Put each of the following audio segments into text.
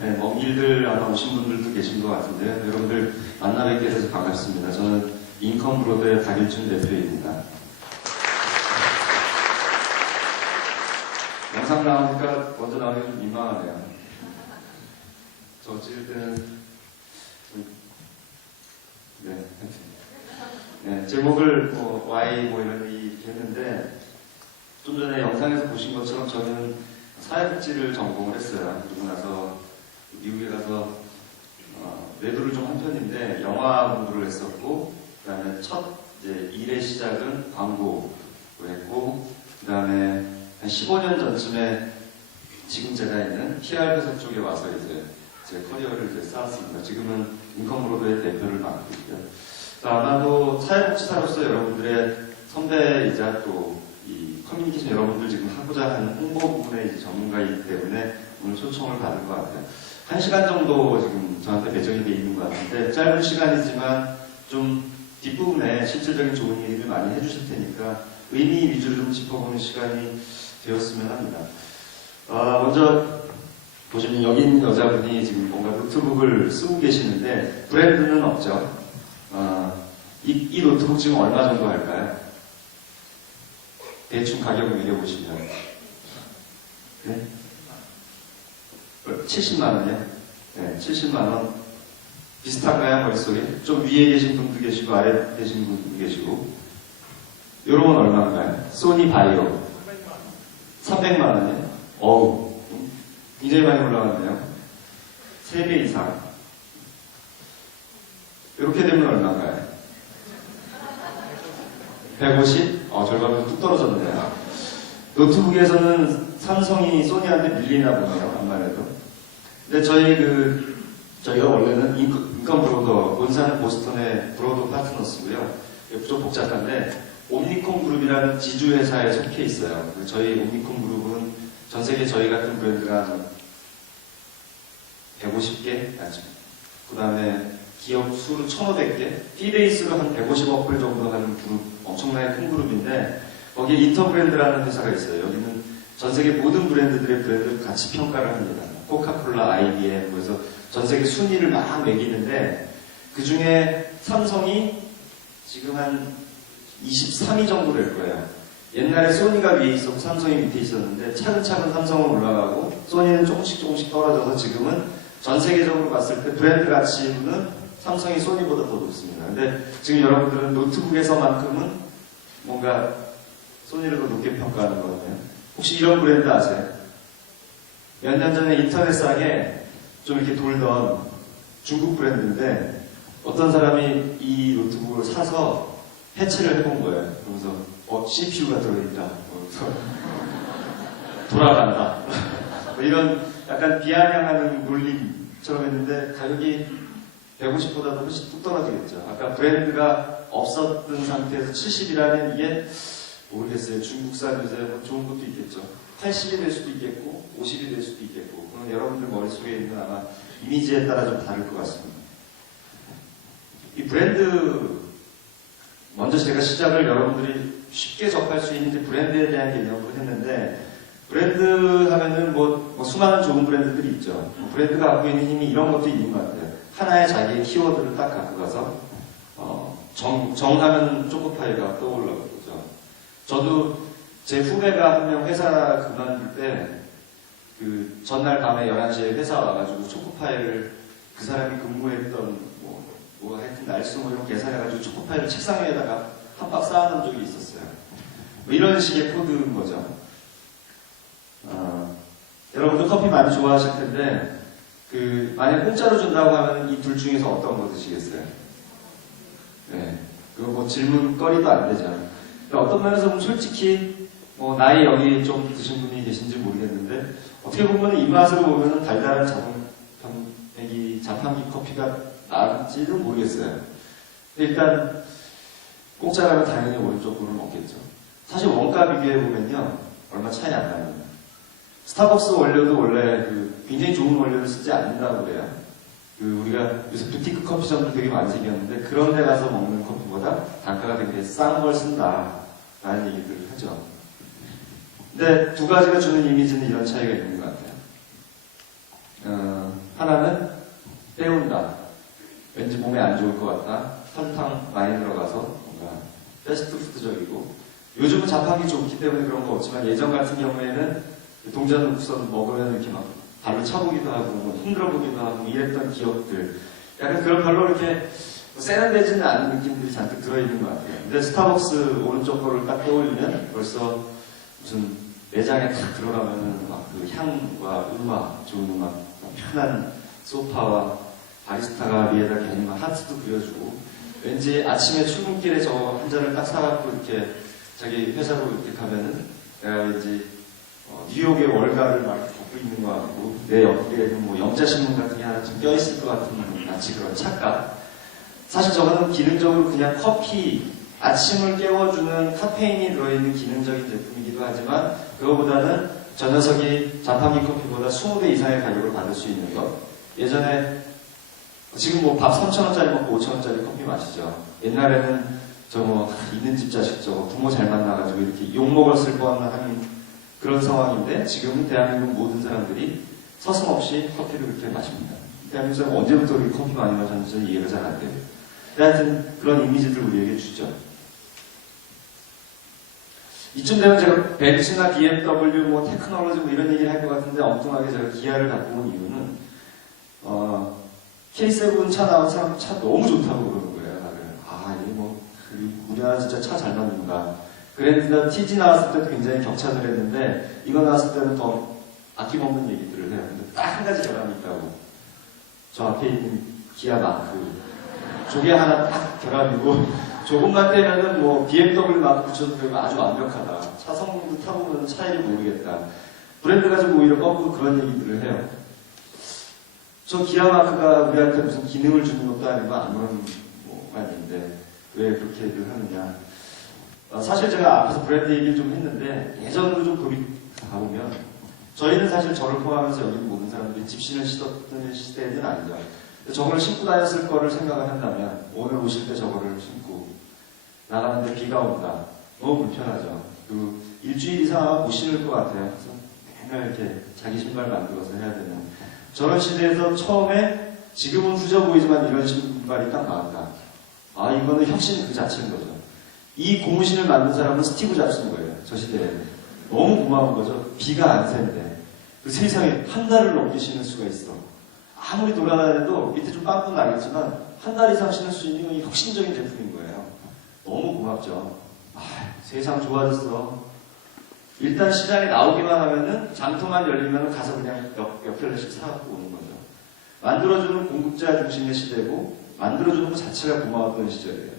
네, 먼 길들 아마 오신 분들도 계신 것 같은데요. 여러분들 만나 뵙게 돼서 반갑습니다. 저는 인컴 브로드의 박일준 대표입니다. 영상 나오니까 먼저 나오기 좀 민망하네요. 저 찍을 때는 네, 네, 제목을 Y 이런 얘기 했는데 좀 전에 영상에서 보신 것처럼 저는 사회복지를 전공을 했어요. 그리고 나서 미국에 가서 외도를 좀 한 편인데 영화 공부를 했었고, 그 다음에 첫 이제 일의 시작은 광고를 했고, 그 다음에 한 15년 전쯤에 지금 제가 있는 PR 회사 쪽에 와서 이제 제 커리어를 이제 쌓았습니다. 지금은 인컴브로드의 대표를 맡고 있고요. 아마도 사회복지사로서 여러분들의 선배이자 또 이 커뮤니케이션 여러분들 지금 하고자 하는 홍보 부분의 이제 전문가이기 때문에 오늘 초청을 받은 것 같아요. 1시간 정도 지금 저한테 배정이 돼 있는 것 같은데 짧은 시간이지만 좀 뒷부분에 실질적인 좋은 얘기를 많이 해주실 테니까 의미 위주로 좀 짚어보는 시간이 되었으면 합니다. 먼저 보시면 여기 있는 여자분이 지금 뭔가 노트북을 쓰고 계시는데 브랜드는 없죠. 이 노트북 지금 얼마 정도 할까요? 대충 가격을 매겨보시면 네? 70만원이요? 네, 70만원 비슷한가요? 머릿속에? 좀 위에 계신 분도 계시고 아래에 계신 분도 계시고 요런 건 얼마인가요? 소니 바이오 300만원이요? 어우 굉장히 많이 올라갔네요. 3배 이상 이렇게 되면 얼마인가요? 150? 절반으로 뚝 떨어졌네요. 노트북에서는 삼성이 소니한테 밀리나 보네요. 안만 해도. 근데 저희가 원래는 인컴 브로더, 본사는 보스턴의 브로더 파트너스고요. 좀 복잡한데, 옴니콤 그룹이라는 지주회사에 속해 있어요. 저희 옴니콤 그룹은 전 세계 저희 같은 브랜드가 150개? 그 다음에 기업 수로 1,500개? 피베이스로 한 150억 불 정도 하는 그룹, 엄청나게 큰 그룹인데, 거기에 인터브랜드라는 회사가 있어요. 여기는 전 세계 모든 브랜드들의 브랜드를 같이 평가를 합니다. 코카콜라, IBM, 그래서 전 세계 순위를 막 매기는데, 그 중에 삼성이 지금 한 23위 정도 될 거예요. 옛날에 소니가 위에 있었고 삼성이 밑에 있었는데, 차근차근 삼성은 올라가고, 소니는 조금씩 떨어져서 지금은 전 세계적으로 봤을 때 브랜드 가치는 삼성이 소니보다 더 높습니다. 근데 지금 여러분들은 노트북에서만큼은 뭔가 소니를 더 높게 평가하는 것 같아요. 혹시 이런 브랜드 아세요? 몇 년 전에 인터넷상에 좀 이렇게 돌던 중국 브랜드인데 어떤 사람이 이 노트북을 사서 해체를 해본 거예요. 그러면서 CPU가 들어있다. 돌아간다. 뭐 이런 약간 비아냥하는 논리처럼 했는데 가격이 150보다도 훨씬 뚝 떨어지겠죠. 아까 브랜드가 없었던 상태에서 70이라면 이게 모르겠어요. 중국산 요새 뭐 좋은 것도 있겠죠. 80이 될 수도 있겠고 50이 될 수도 있겠고 그건 여러분들 머릿속에 있는 아마 이미지에 따라 좀 다를 것 같습니다. 이 브랜드 먼저 제가 시작을 여러분들이 쉽게 접할 수 있는 브랜드에 대한 개념을 했는데 브랜드 하면은 뭐 수많은 좋은 브랜드들이 있죠. 브랜드가 갖고 있는 힘이 이런 것도 있는 것 같아요. 하나의 자기의 키워드를 딱 갖고 가서 정하면 초코파이가 떠올라오죠. 저도 제 후배가 한 명 회사 그만둘 때 그 전날 밤에 11시에 회사 와가지고 초코파이를 그 사람이 근무했던 하여튼 날수 이런 계산해가지고 초코파이를 책상 위에다가 한 박 쌓아놓은 적이 있었어요. 뭐 이런 식의 코드인 거죠. 여러분도 커피 많이 좋아하실 텐데 만약 공짜로 준다고 하면 이 둘 중에서 어떤 거 드시겠어요? 네. 그거 뭐 질문거리도 안 되죠. 그러니까 어떤 면에서 보면 솔직히 나이 여기 좀 드신 분이 계신지 모르겠는데 어떻게 보면 입맛으로 보면 달달한 자판기 커피가 나은지는 모르겠어요. 일단 공짜라면 당연히 오른쪽으로 먹겠죠. 사실 원가 비교해보면요 얼마 차이 안 납니다. 스타벅스 원료도 원래 굉장히 좋은 원료를 쓰지 않는다고 그래요. 우리가 요새 부티크 커피점도 되게 많이 생겼는데 그런 데 가서 먹는 커피보다 단가가 되게 싼 걸 쓴다라는 얘기들을 하죠. 근데 두 가지가 주는 이미지는 이런 차이가 있는 것 같아요. 하나는 때운다. 왠지 몸에 안 좋을 것 같다. 설탕 많이 들어가서 뭔가 패스트푸드적이고, 요즘은 자판기 좋기 때문에 그런 거 없지만 예전 같은 경우에는 동전 놓고선 먹으면 이렇게 막 발로 차보기도 하고 뭐 흔들어 보기도 하고 이랬던 기억들, 약간 그런 별로 이렇게 세련되지는 않은 느낌들이 잔뜩 들어있는 것 같아요. 근데 스타벅스 오른쪽 거를 딱 떠올리면 벌써 무슨 매장에 딱 들어가면은 막 그 향과 음악, 좋은 음악, 편한 소파와 바리스타가 위에다 괜히 막 하트도 그려주고, 왠지 아침에 출근길에 저 한 잔을 딱 사갖고 이렇게 자기 회사로 이렇게 가면은 내가 왠지 뉴욕의 월가를 막 겪고 있는 것 같고, 내 옆구리에는 뭐 영자신문 같은 게 하나 좀 껴있을 것 같은 마치 그런 착각. 사실 저거는 기능적으로 그냥 커피, 아침을 깨워주는 카페인이 들어있는 기능적인 제품이기도 하지만, 그거보다는 저 녀석이 자판기 커피보다 20배 이상의 가격을 받을 수 있는 것. 예전에 지금 뭐 밥 3,000원짜리 먹고 5,000원짜리 커피 마시죠. 옛날에는 저 뭐 있는 집 자식 저거 부모 잘 만나가지고 이렇게 욕 먹었을 뻔한 그런 상황인데, 지금은 대한민국 모든 사람들이 서슴없이 커피를 그렇게 마십니다. 대한민국 사람 언제부터 우리 커피 많이 마셨는지 저는 이해가 잘 안 돼요. 하여튼 그런 이미지들 우리에게 주죠. 이쯤 되면 제가 벤츠나 BMW, 뭐 테크놀로지 뭐 이런 얘기를 할 것 같은데, 엉뚱하게 제가 기아를 갖고 온 이유는 K7 차 나온 사람 차 너무 좋다고 그러는 거예요. 다들. 아, 이게 뭐 우리나라 진짜 차 잘 만든다. 그랜드나 TG 나왔을 때도 굉장히 격찬을 했는데, 이거 나왔을 때는 더 아낌없는 얘기들을 해요. 근데 딱 한 가지 결함이 있다고. 저 앞에 있는 기아 마크. 저게 하나 딱 결함이고, 조금만 떼면은 뭐 BMW 마크 붙여도 되고 아주 완벽하다. 차 성능도 타보면 차이를 모르겠다. 브랜드 가지고 오히려 거꾸로 그런 얘기들을 해요. 저 기아 마크가 우리한테 무슨 기능을 주는 것도 아니고 아무런 뭐 아닌데 왜 그렇게 얘기를 하느냐. 사실 제가 앞에서 브랜드 얘기를 좀 했는데, 예전으로 좀 가보면 저희는 사실 저를 포함해서 여기 모든 사람들이 집신을 신었던 시대는 아니죠. 저거를 신고 다녔을 거를 생각을 한다면, 오늘 오실 때 저거를 신고 나가는데 비가 온다. 너무 불편하죠. 그 일주일 이상 못 신을 것 같아요. 그래서 맨날 이렇게 자기 신발 만들어서 해야 되는. 저런 시대에서 처음에, 지금은 후져 보이지만 이런 신발이 딱 나왔다. 아, 이거는 혁신 그 자체인 거죠. 이 고무신을 만든 사람은 스티브 잡스인 거예요. 저 시대에. 너무 고마운 거죠. 비가 안 새는데. 그 세상에 한 달을 넘게 신을 수가 있어. 아무리 돌아다녀도 밑에 좀 빵꾸 나겠지만 한 달 이상 신을 수 있는 건 혁신적인 제품인 거예요. 너무 고맙죠. 아, 세상 좋아졌어. 일단 시장에 나오기만 하면은 장터만 열리면 가서 그냥 몇 켤레씩 사갖고 오는 거죠. 만들어주는 공급자 중심의 시대고, 만들어주는 것 자체가 고마웠던 시절이에요.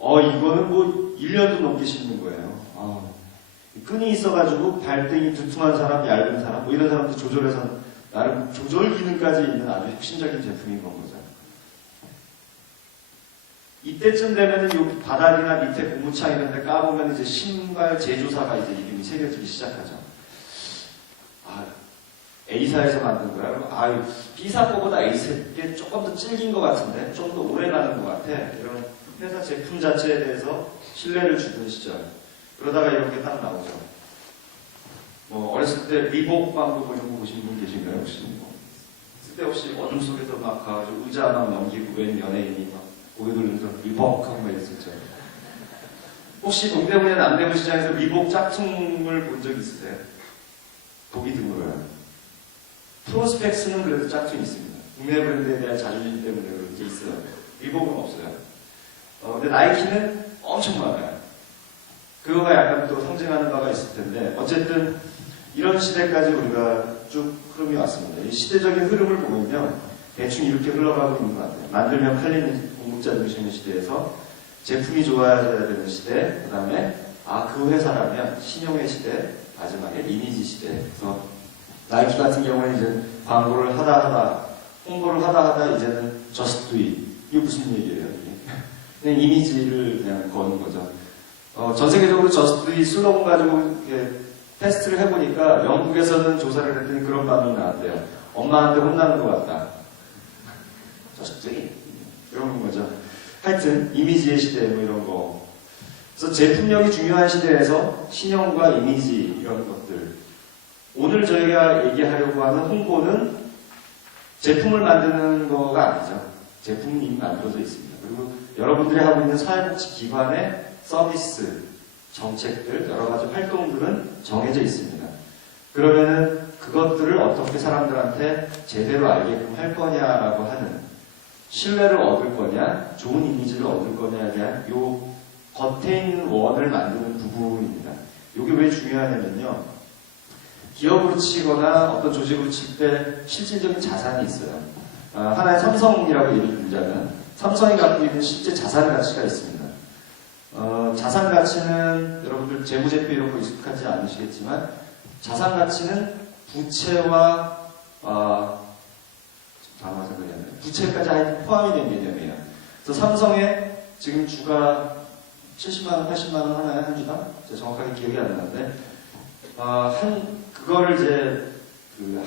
이거는 뭐 1년도 넘게 신는 거예요. 끈이 있어가지고 발등이 두툼한 사람, 얇은 사람, 뭐 이런 사람들 조절해서 나름 조절 기능까지 있는 아주 혁신적인 제품인 건 거죠. 이때쯤 되면은 요 바닥이나 밑에 고무창 이런 데 까보면 이제 신발 제조사가 이제 이름이 새겨지기 시작하죠. A사에서 만든 거야. B사 거보다 A사께 조금 더 질긴 것 같은데, 좀 더 오래 가는 것 같아. 이런 회사 제품 자체에 대해서 신뢰를 주던 시절. 그러다가 이렇게 딱 나오죠. 뭐 어렸을 때 리복 광고 이런 거 보신 분 계신가요? 혹시 뭐 쓸데없이 어둠 속에서 막 가가지고 의자 막 넘기고 웬 연예인이 막 고개 돌리면서 리복 하고 막 있었죠. 혹시 동대문의 남대문 시장에서 리복 짝퉁을 본 적 있으세요? 보기 드물어요. 프로스펙스는 그래도 짝퉁이 있습니다. 국내 브랜드에 대한 자존심 때문에 그렇게 있어요. 리복은 없어요. 근데 나이키는 엄청 많아요. 그거가 약간 또 상징하는 바가 있을 텐데, 어쨌든 이런 시대까지 우리가 쭉 흐름이 왔습니다. 이 시대적인 흐름을 보면요, 대충 이렇게 흘러가고 있는 것 같아요. 만들면 팔리는 공급자 중심의 시대에서 제품이 좋아져야 되는 시대, 그 다음에 그 회사라면 신용의 시대, 마지막에 이미지 시대. 그래서 나이키 같은 경우는 이제 광고를 하다 홍보를 하다 이제는 just do it. 이게 무슨 얘기예요? 그냥 이미지를 그냥 거는 거죠. 전 세계적으로 just do it 슬로건 가지고 이렇게 테스트를 해보니까 영국에서는 조사를 했더니 그런 반응이 나왔대요. 엄마한테 혼나는 것 같다. just do it. 이런 거죠. 하여튼 이미지의 시대 뭐 이런 거. 그래서 제품력이 중요한 시대에서 신형과 이미지 이런 것들. 오늘 저희가 얘기하려고 하는 홍보는 제품을 만드는 거가 아니죠. 제품이 이미 만들어져 있습니다. 그리고 여러분들이 하고 있는 사회복지기관의 서비스, 정책들, 여러 가지 활동들은 정해져 있습니다. 그러면은 그것들을 어떻게 사람들한테 제대로 알게끔 할 거냐라고 하는 신뢰를 얻을 거냐, 좋은 이미지를 얻을 거냐에 대한 요 겉에 있는 원을 만드는 부분입니다. 이게 왜 중요하냐면요. 기업으로 치거나 어떤 조직으로 칠 때 실질적인 자산이 있어요. 하나의 삼성이라고 예를 들자면 삼성이 갖고 있는 실제 자산 가치가 있습니다. 자산 가치는 여러분들 재무제표 이런 거 익숙하지 않으시겠지만 자산 가치는 부채와 단어가 생각이 안 나요. 부채까지 포함이 된 개념이에요. 그래서 삼성의 지금 주가 70만원, 80만원 하나에 한 주당? 제가 정확하게 기억이 안 나는데 그거를 이제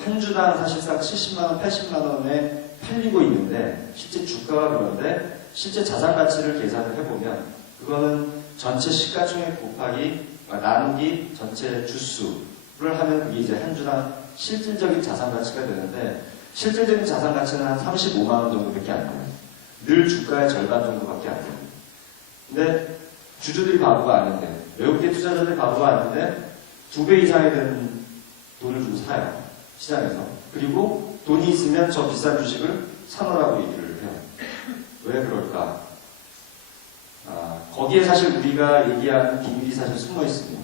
한 주당 사실상 70만원, 80만원에 팔리고 있는데 실제 주가가 그런데 실제 자산 가치를 계산을 해보면 그거는 전체 시가총액 곱하기 나누기 전체 주수를 하면 그게 이제 한 주당 실질적인 자산 가치가 되는데 실질적인 자산 가치는 한 35만원 정도밖에 안 돼요. 늘 주가의 절반 정도밖에 안 돼요. 근데 주주들이 바보가 아닌데 외국계 투자자들이 바보가 아닌데 2배 이상이 되는 돈을 주고 사요. 시장에서. 그리고 돈이 있으면 저 비싼 주식을 사놓으라고 얘기를 해요. 왜 그럴까? 거기에 사실 우리가 얘기하는 비밀이 사실 숨어 있습니다.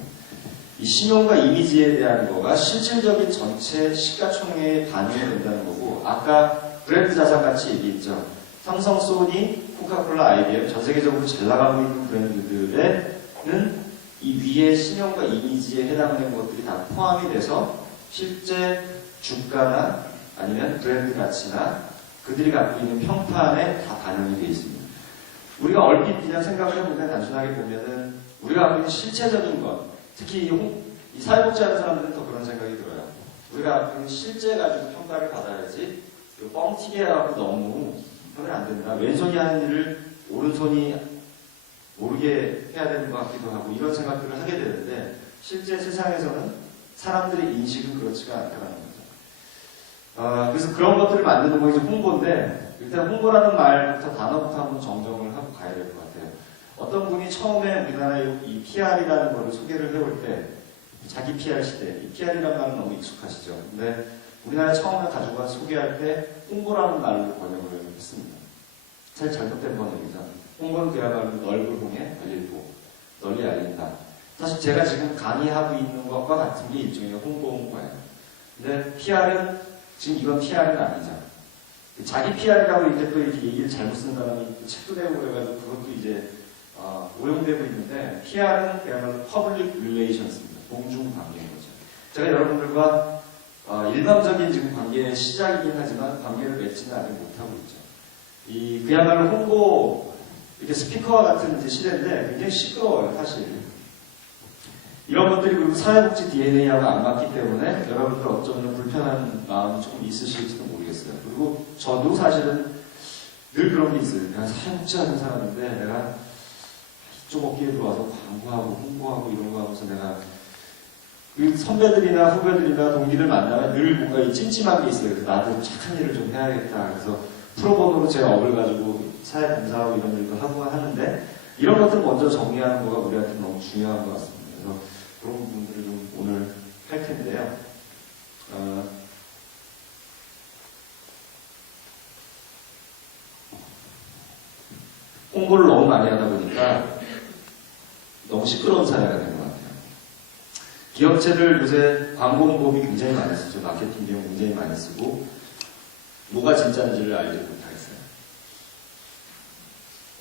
이 신용과 이미지에 대한 거가 실질적인 전체 시가총액에 반영이 된다는 거고, 아까 브랜드 자산 가치 얘기했죠. 삼성, 소니, 코카콜라, IBM 전 세계적으로 잘 나가고 있는 브랜드들에는 이 위에 신용과 이미지에 해당되는 것들이 다 포함이 돼서 실제 주가나 아니면 브랜드 가치나 그들이 갖고 있는 평판에 다 반영이 되어 있습니다. 우리가 얼핏 그냥 생각을 해보면 단순하게 보면은 우리가 갖고 있는 실체적인 것, 특히 이 사회복지하는 사람들은 더 그런 생각이 들어요. 우리가 갖고 있는 실제 가지고 평가를 받아야지 뻥튀기 해갖고 너무 하면 안 된다. 왼손이 하는 일을 오른손이 모르게 해야 되는 것 같기도 하고 이런 생각들을 하게 되는데 실제 세상에서는 사람들의 인식은 그렇지가 않다는 거죠. 그래서 그런 것들을 만드는 거 이제 홍보인데 일단 홍보라는 말부터 단어부터 한번 정정을 하고 가야 될 것 같아요. 어떤 분이 처음에 우리나라의 이 PR이라는 거를 소개를 해올 때 자기 PR 시대, 이 PR이라는 말은 너무 익숙하시죠. 근데 우리나라에 처음에 가지고 와서 소개할 때 홍보라는 말로 번역을 했습니다. 사실 잘못된 번역이죠. 홍보는 그야말로 넓은 홍에 알릴보, 널리 알린다. 사실 제가 지금 강의하고 있는 것과 같은 게 일종의 홍보예요. 근데 PR은 지금 이건 PR은 아니죠. 자기 PR이라고 이제 또 이렇게 얘기를 잘못 쓴 사람이 책도 내고 그래가지고 그것도 이제 오용되고 있는데 PR은 그야말로 Public Relations입니다. 공중관계인 거죠. 제가 여러분들과 일방적인 지금 관계의 시작이긴 하지만 관계를 맺지는 아직 못하고 있죠. 그야말로 홍보 이렇게 스피커와 같은 이제 시대인데 굉장히 시끄러워요, 사실. 이런 것들이 그리고 사회복지 DNA하고 안 맞기 때문에 여러분들 어쩌면 불편한 마음이 조금 있으실지도 모르겠어요. 그리고 저도 사실은 늘 그런 게 있어요. 내가 사회복지 하는 사람인데 내가 이쪽 업계에 들어와서 광고하고 홍보하고 이런 거 하면서 내가 그 선배들이나 후배들이나 동기들 만나면 늘 뭔가 이 찜찜한 게 있어요. 그래서 나도 착한 일을 좀 해야겠다. 그래서 프로보노로 제 업을 가지고 사회봉사하고 이런 일도 하고 하는데 이런 것들 먼저 정리하는 거가 우리한테 너무 중요한 것 같습니다. 그래서 그런 부분들을 좀 오늘 할 텐데요. 홍보를 너무 많이 하다 보니까 너무 시끄러운 사회가 된 것 같아요. 기업체들 요새 광고 홍보비 굉장히 많이 쓰죠. 마케팅 비용 굉장히 많이 쓰고 뭐가 진짜인지를 알지 못하겠어요.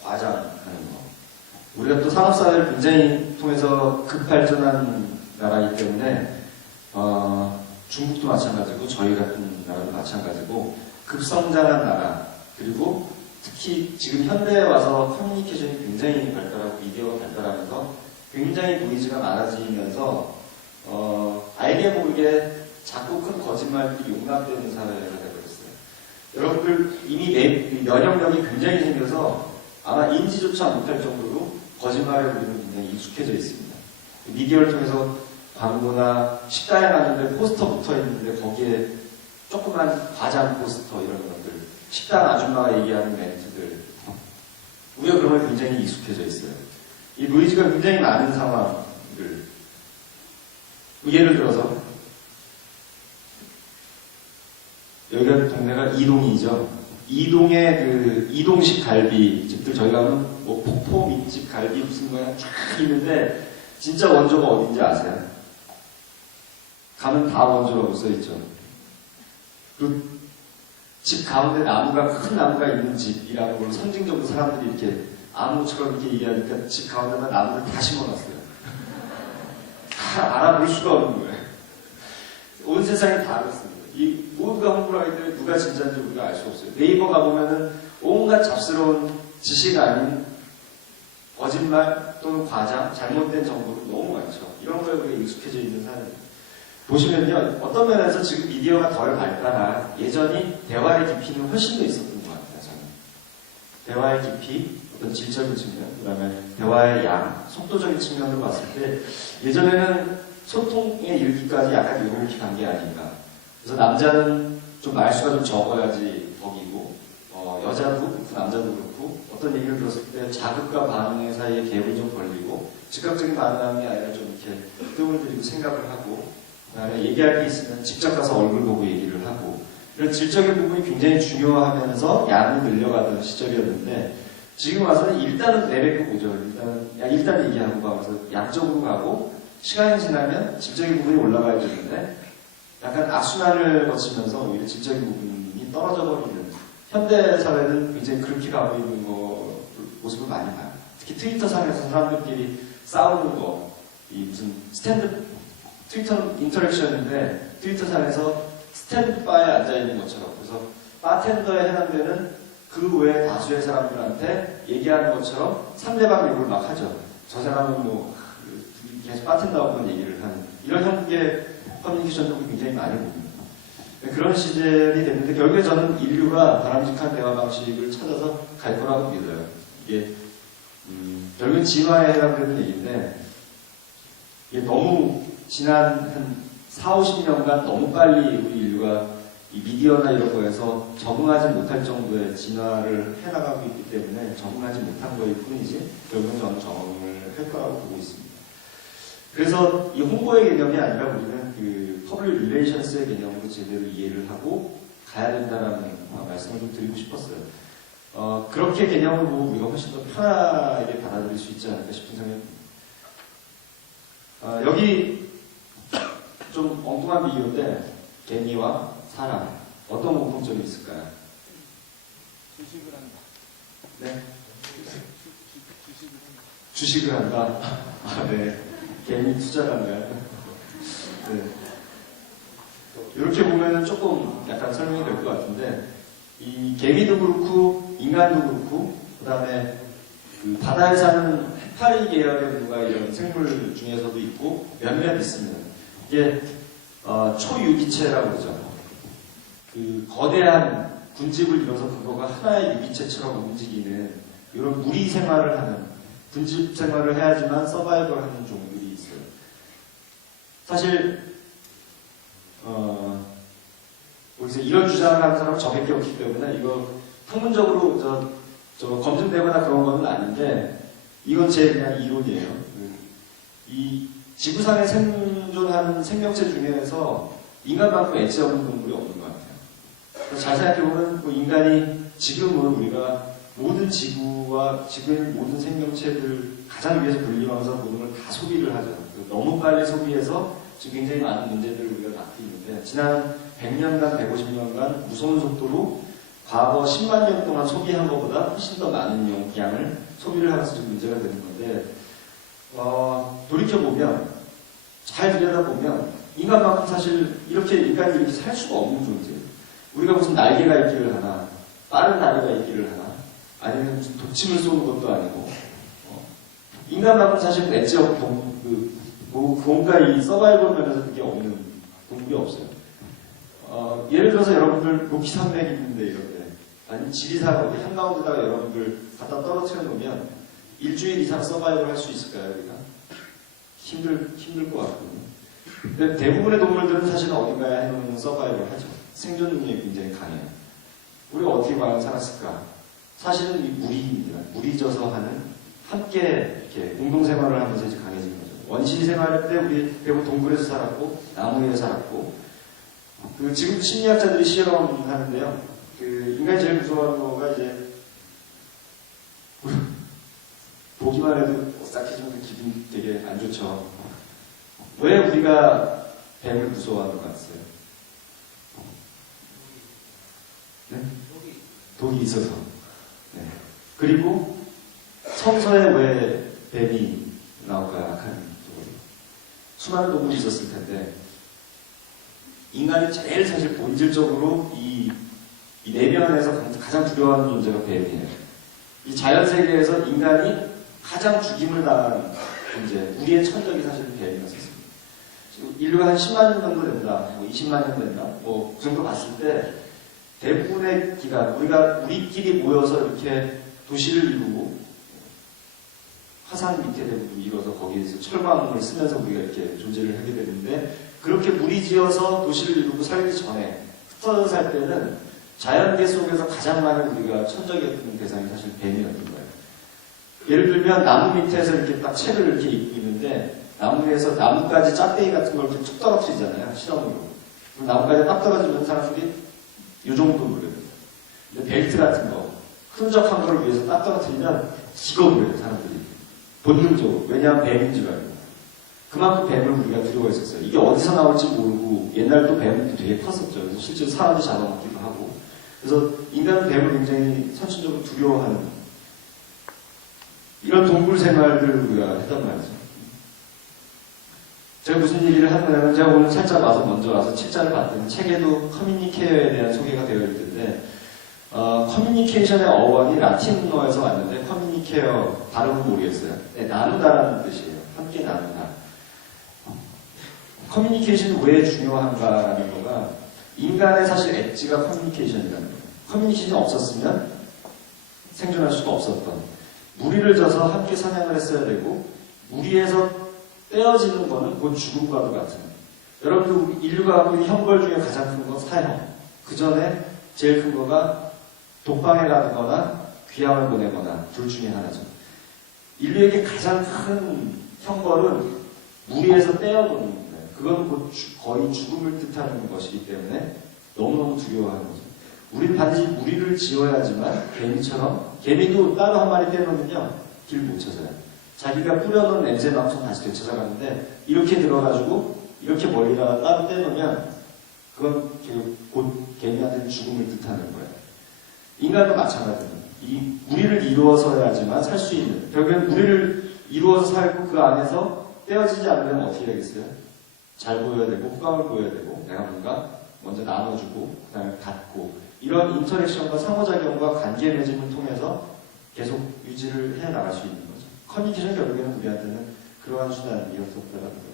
과장하는 거. 우리가 또 산업사회를 굉장히 통해서 급발전한 나라이기 때문에 중국도 마찬가지고 저희 같은 나라도 마찬가지고 급성장한 나라 그리고 특히 지금 현대에 와서 커뮤니케이션이 굉장히 발달하고 미디어가 발달하면서 굉장히 노이즈가 많아지면서 알게 모르게 자꾸 큰 거짓말들이 용납되는 사회가 되어버렸어요. 여러분들 이미 면역력이 굉장히 생겨서 아마 인지조차 못할 정도로 거짓말에 우리는 굉장히 익숙해져 있습니다. 미디어를 통해서 광고나 식당에 갔는데 포스터 붙어 있는데 거기에 조그만 과장 포스터 이런 것들, 식당 아줌마가 얘기하는 멘트들, 우리가 그런 걸 굉장히 익숙해져 있어요. 이 노이즈가 굉장히 많은 상황을, 예를 들어서 여기가 동네가 이동이죠. 이동의 그 이동식 갈비 집들, 저희 가면 뭐 폭포 밑집 갈비 무슨 거야 쫙 있는데 진짜 원조가 어딘지 아세요? 가면 다 원조라고 써있죠. 그 집 가운데 나무가, 큰 나무가 있는 집이라는 걸 상징적으로 사람들이 이렇게 아무처럼 이렇게 얘기하니까 집 가운데만 나무를 다 심어놨어요. 다 알아볼 수가 없는 거예요. 온 세상이 다 그렇습니다. 이 모두가 홍보를 하기 때문에 누가 진짜인지 우리가 알 수 없어요. 네이버 가보면은 온갖 잡스러운 지식 아닌 거짓말 또는 과장, 잘못된 정보도 너무 많죠. 이런 거에 우리가 익숙해져 있는 사람입니다. 보시면요, 어떤 면에서 지금 미디어가 덜 발달한 예전이 대화의 깊이는 훨씬 더 있었던 것 같아요, 저는. 대화의 깊이, 어떤 질적인 측면, 그 다음에 대화의 양, 속도적인 측면으로 봤을 때 예전에는 소통에 이르기까지 약간 이렇게 간 게 아닌가. 그래서 남자는 좀 말수가 좀 적어야지 덕이고, 여자도 그렇고 남자도 그렇고, 어떤 얘기를 들었을 때 자극과 반응 사이에 갭을 좀 벌리고, 즉각적인 반응하는 게 아니라 좀 이렇게 뜸을 들이고 생각을 하고, 그다음에 얘기할 게 있으면 직접 가서 얼굴 보고 얘기를 하고, 이런 질적인 부분이 굉장히 중요하면서 양이 늘려가던 시절이었는데, 지금 와서는 일단은 내뱉고 보죠. 일단 얘기하고 가면서 양적으로 가고, 시간이 지나면 질적인 부분이 올라가야 되는데, 약간 악순환을 거치면서 오히려 질적인 부분이 떨어져 버리는, 현대 사회는 굉장히 그렇게 가고 있는 모습을 많이 봐요. 특히 트위터 상에서 사람들끼리 싸우는 거, 이 무슨 트위터는 인터랙션인데 트위터 상에서 스탠드바에 앉아있는 것처럼, 그래서 바텐더에 해당되는 그 외 다수의 사람들한테 얘기하는 것처럼 상대방 욕을 막 하죠. 저 사람은 뭐 계속 바텐더하고만 얘기를 하는, 이런 형태의 커뮤니케이션도 굉장히 많이 봅니다. 그런 시절이 됐는데 결국에 저는 인류가 바람직한 대화 방식을 찾아서 갈 거라고 믿어요. 이게 결국엔 진화에 해당되는 얘기인데, 이게 너무 지난 한 4, 50년간 너무 빨리 우리 인류가 이 미디어나 이런 거에서 적응하지 못할 정도의 진화를 해나가고 있기 때문에 적응하지 못한 거일 뿐이지 결국은 저는 적응을 할 거라고 보고 있습니다. 그래서 이 홍보의 개념이 아니라 우리는 그 퍼블릭 릴레이션스의 개념으로 제대로 이해를 하고 가야 된다라는 말씀을 좀 드리고 싶었어요. 그렇게 개념을 보고 우리가 훨씬 더 편하게 받아들일 수 있지 않을까 싶은 생각이 듭니다. 여기 좀 엉뚱한 비유인데, 개미와 사람, 어떤 공통점이 있을까요? 주식을 한다. 네? 주식을 한다. 아, 네. 개미 투자를 한다요. 네. 이렇게 보면은 조금 약간 설명이 될 것 같은데, 이 개미도 그렇고, 인간도 그렇고, 그 다음에 그 바다에 사는 해파리 계열의 뭔가 이런 생물 중에서도 있고, 몇몇 있습니다. 이게 초유기체라고 그러죠. 그 거대한 군집을 이뤄서 그거가 하나의 유기체처럼 움직이는 이런 무리 생활을 하는, 군집 생활을 해야지만 서바이벌하는 종들이 있어요. 사실 여기서 이런 주장을 하는 사람은 저밖에 없기 때문에 이거 학문적으로 저 검증되거나 그런 건 아닌데, 이건 제 그냥 이론이에요. 이 지구상에 생존하는 생명체 중에서 인간만큼 엣지 없는 동물이 없는 것 같아요. 잘 생각해보면 뭐 인간이 지금은 우리가 모든 지구와 지금 모든 생명체들 가장 위에서 군림하면서 모든 걸 다 소비를 하죠. 너무 빨리 소비해서 지금 굉장히 많은 문제들을 우리가 갖고 있는데, 지난 100년간, 150년간 무서운 속도로 과거 10만 년 동안 소비한 것보다 훨씬 더 많은 양을 소비를 하면서 지금 문제가 되는 건데, 돌이켜보면, 잘 들여다보면, 인간만큼 사실 인간이 이렇게 살 수가 없는 존재예요. 우리가 무슨 날개가 있기를 하나, 빠른 다리가 있기를 하나, 아니면 무슨 독침을 쏘는 것도 아니고, 인간만큼 사실 엣지 없고, 뭔가 이 서바이벌 면에서 그게 없는 동물이 없어요. 예를 들어서 여러분들 로키 산맥이 있는데 이런데, 아니면 지리산 어디 한가운데다가 여러분들 갖다 떨어뜨려 놓으면 일주일 이상 서바이벌 할 수 있을까요, 우리가? 힘들 것 같거든요. 근데 대부분의 동물들은 사실 어딘가에 해놓으면 서바이벌 하죠. 생존 능력이 굉장히 강해요. 우리가 어떻게 과연 살았을까? 사실은 이 무리입니다. 무리져서 하는 함께 이렇게 공동생활을 하면서 이제 강해진 거죠. 원시 생활할 때 우리 대부분 동굴에서 살았고 나무 위에 살았고 지금 심리학자들이 실험하는데요. 인간이 제일 무서워하는 거가 이제 보기만 해도 오싹해지면 기분 되게 안 좋죠. 왜 우리가 뱀을 무서워하는 것 같아요? 네? 독이 있어서. 네. 그리고 성서에 왜 뱀이 나올까요? 악한 동물이. 수많은 동물이 있었을 텐데 인간이 제일 사실 본질적으로 이 내면에서 가장 두려워하는 존재가 뱀이에요. 이 자연 세계에서 인간이 가장 죽임을 당한 존재, 우리의 천적이 사실 뱀이었습니다. 인류가 한 10만 년 정도 된다, 뭐 20만 년 된다, 뭐 그 정도 봤을 때 대부분의 기간, 우리끼리 모여서 이렇게 도시를 이루고 화산 밑에 대부분 이뤄서 거기에서 철망을 쓰면서 우리가 이렇게 존재를 하게 되는데 그렇게 무리지어서 도시를 이루고 살기 전에 흩어져 살 때는 자연계 속에서 가장 많이 우리가 천적이었던 대상이 사실 뱀이었던 거예요. 예를 들면 나무 밑에서 이렇게 딱 책을 이렇게 읽고 있는데 나무 위에서 나뭇가지 짝대기 같은 걸 이렇게 툭 떨어뜨리잖아요. 실험으로. 그럼 나뭇가지 딱 떨어지면 사람들이 이 정도 물어요. 근데 벨트 같은 거, 흔적한 거를 위해서 딱 떨어뜨리면 기거 물어요, 사람들이. 본능적으로. 왜냐하면 뱀인 줄 알고. 그만큼 뱀을 우리가 두려워했었어요. 이게 어디서 나올지 모르고 옛날 또 뱀도 되게 컸었죠. 그래서 실제로 사람이 잡아먹기도 하고. 그래서 인간은 뱀을 굉장히 선천적으로 두려워하는 이런 동물 생활들을 우리가 했단 말이죠. 제가 무슨 얘기를 하냐면 제가 오늘 살짝 먼저 와서 책자를 봤더니 책에도 커뮤니케어에 대한 소개가 되어 있던데 커뮤니케이션의 어원이 라틴어에서 왔는데 커뮤니케어 발음은 모르겠어요. 네, 나누다라는 뜻이에요. 함께 나누다. 커뮤니케이션이 왜 중요한가라는 거가 인간의 사실 엣지가 커뮤니케이션이라는 거예요. 커뮤니케이션이 없었으면 생존할 수가 없었던 무리를 져서 함께 사냥을 했어야 되고 무리에서 떼어지는 거는 곧 죽음과도 같은 여러분들 인류가 갖고 있는 형벌 중에 가장 큰 건 사형 그 전에 제일 큰 거가 독방에 가거나 귀양을 보내거나 둘 중에 하나죠. 인류에게 가장 큰 형벌은 무리에서 떼어놓는 거예요. 그건 곧 거의 죽음을 뜻하는 것이기 때문에 너무너무 두려워하는 거죠. 우리는 반드시 무리를 지어야지만 개미처럼 개미도 따로 한 마리 떼놓으면요 길 못 찾아요. 자기가 뿌려놓은 냄새만큼 다시 되찾아가는데 이렇게 들어가지고 이렇게 멀리다가 따로 떼놓으면 그건 곧 개미한테는 죽음을 뜻하는 거예요. 인간도 마찬가지입니다. 이 무리를 이루어서야지만 살 수 있는 결국엔 무리를 이루어서 살고 그 안에서 떼어지지 않으면 어떻게 해야겠어요? 잘 보여야 되고 호감을 보여야 되고 내가 뭔가 먼저 나눠주고 그 다음에 갖고 이런 인터랙션과 상호작용과 관계 맺음을 통해서 계속 유지를 해나갈 수 있는 거죠. 커뮤니케이션 결국에는 우리한테는 그러한 수단이었었다는 거예요.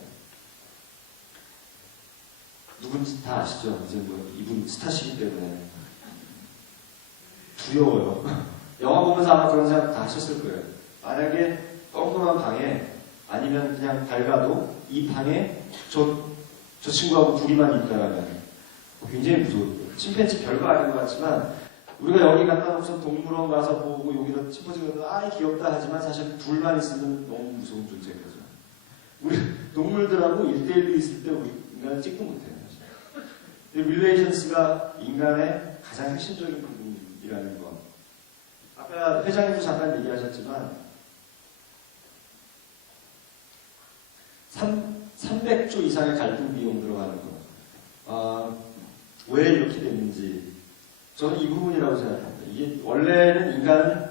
누군지 다 아시죠? 이제 뭐 이분 스타시기 때문에 두려워요. 영화 보면서 아마 그런 생각 다 하셨을 거예요. 만약에 엉뚱한 방에 아니면 그냥 밝아도 이 방에 저 친구하고 둘이만 있다라면 굉장히 무서워요. 침팬지 별거 아닌 것 같지만 우리가 여기 갔다 오면서 동물원 가서 보고 여기다 침팬지가 아이 귀엽다 하지만 사실 둘만 있으면 너무 무서운 존재인 거죠. 우리 동물들하고 1대1로 있을 때 우리 인간은 찍도 못해요. 릴레이션스가 인간의 가장 핵심적인 부분이라는 거. 아까 회장님도 잠깐 얘기하셨지만 300조 이상의 갈등 비용 들어가는 거. 왜 이렇게 됐는지 저는 이 부분이라고 생각합니다. 이게 원래는 인간은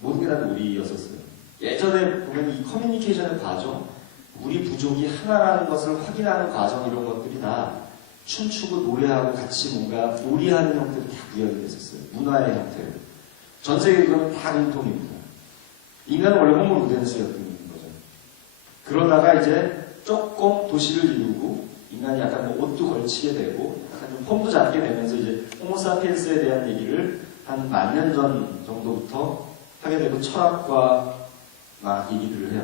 모든 게 다 놀이였었어요. 예전에 보면 이 커뮤니케이션의 과정, 우리 부족이 하나라는 것을 확인하는 과정 이런 것들이 다 춤추고 노래하고 같이 뭔가 놀이하는 형태로 다 구현이 됐었어요. 문화의 형태로. 전 세계 그건 다 공통입니다. 인간은 원래 호모 루덴스였던 거죠. 그러다가 이제 조금 도시를 이루고 인간이 약간 뭐 옷도 걸치게 되고 약간 좀 폼도 잡게 되면서 이제 호모사피엔스에 대한 얘기를 한 10,000년 전 정도부터 하게 되고 철학과 막 얘기들을 해요.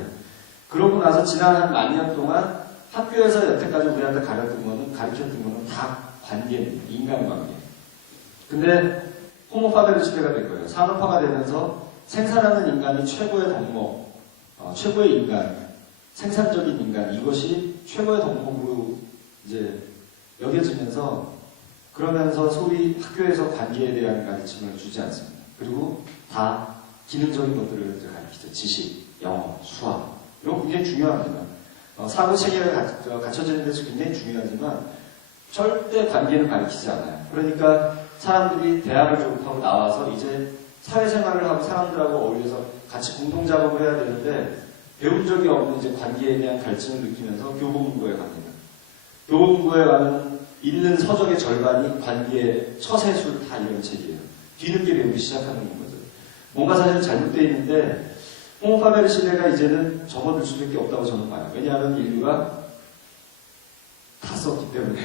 그러고 나서 지난 한 10,000년 동안 학교에서 여태까지 우리한테 가르쳤던 거는 다 관계입니다. 인간관계. 근데 호모 파베르 시대가 된 거예요. 산업화가 되면서 생산하는 인간이 최고의 덕목, 최고의 인간, 생산적인 인간, 이것이 최고의 덕목으로 이제 여겨지면서 그러면서 소위 학교에서 관계에 대한 가르침을 주지 않습니다. 그리고 다 기능적인 것들을 가르치죠. 지식, 영어, 수학. 이런 거 굉장히 중요합니다. 사고 체계가 갖춰지는 데서 굉장히 중요하지만 절대 관계는 가르치지 않아요. 그러니까 사람들이 대학을 졸업하고 나와서 이제 사회생활을 하고 사람들하고 어울려서 같이 공동작업을 해야 되는데 배운 적이 없는 이제 관계에 대한 갈증을 느끼면서 교보문고에 갑니다. 교보문고에 가면 읽는 서적의 절반이 관계, 처세술 다 이런 책이에요. 뒤늦게 배우기 시작하는 거죠. 뭔가 사실 잘못되어 있는데 호모 파베르 시대가 이제는 접어들 수밖에 없다고 저는 봐요. 왜냐하면 인류가 다 썼기 때문에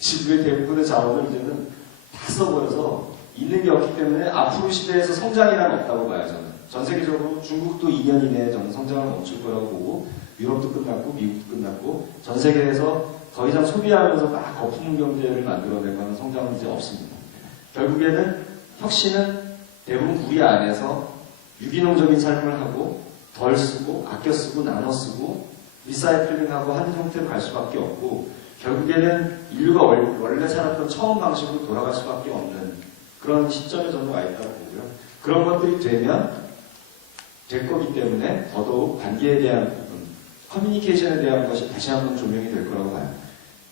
지구의 대부분의 자원을 이제는 다 써버려서 있는 게 없기 때문에 앞으로 시대에서 성장이란 없다고 봐요. 저는 전 세계적으로 중국도 2년 이내에 저는 성장을 멈출 거라고 보고 유럽도 끝났고 미국도 끝났고 전 세계에서 더 이상 소비하면서 막 거품 경제를 만들어내거나 성장은 이제 없습니다. 결국에는 혁신은 대부분 우리 안에서 유기농적인 삶을 하고 덜 쓰고 아껴 쓰고 나눠 쓰고 리사이클링하고 하는 형태로 갈 수밖에 없고 결국에는 인류가 원래 살았던 처음 방식으로 돌아갈 수밖에 없는 그런 시점에 저는 와 있다고 보고요. 그런 것들이 될 거기 때문에 더더욱 관계에 대한 부분, 커뮤니케이션에 대한 것이 다시 한번 조명이 될 거라고 봐요.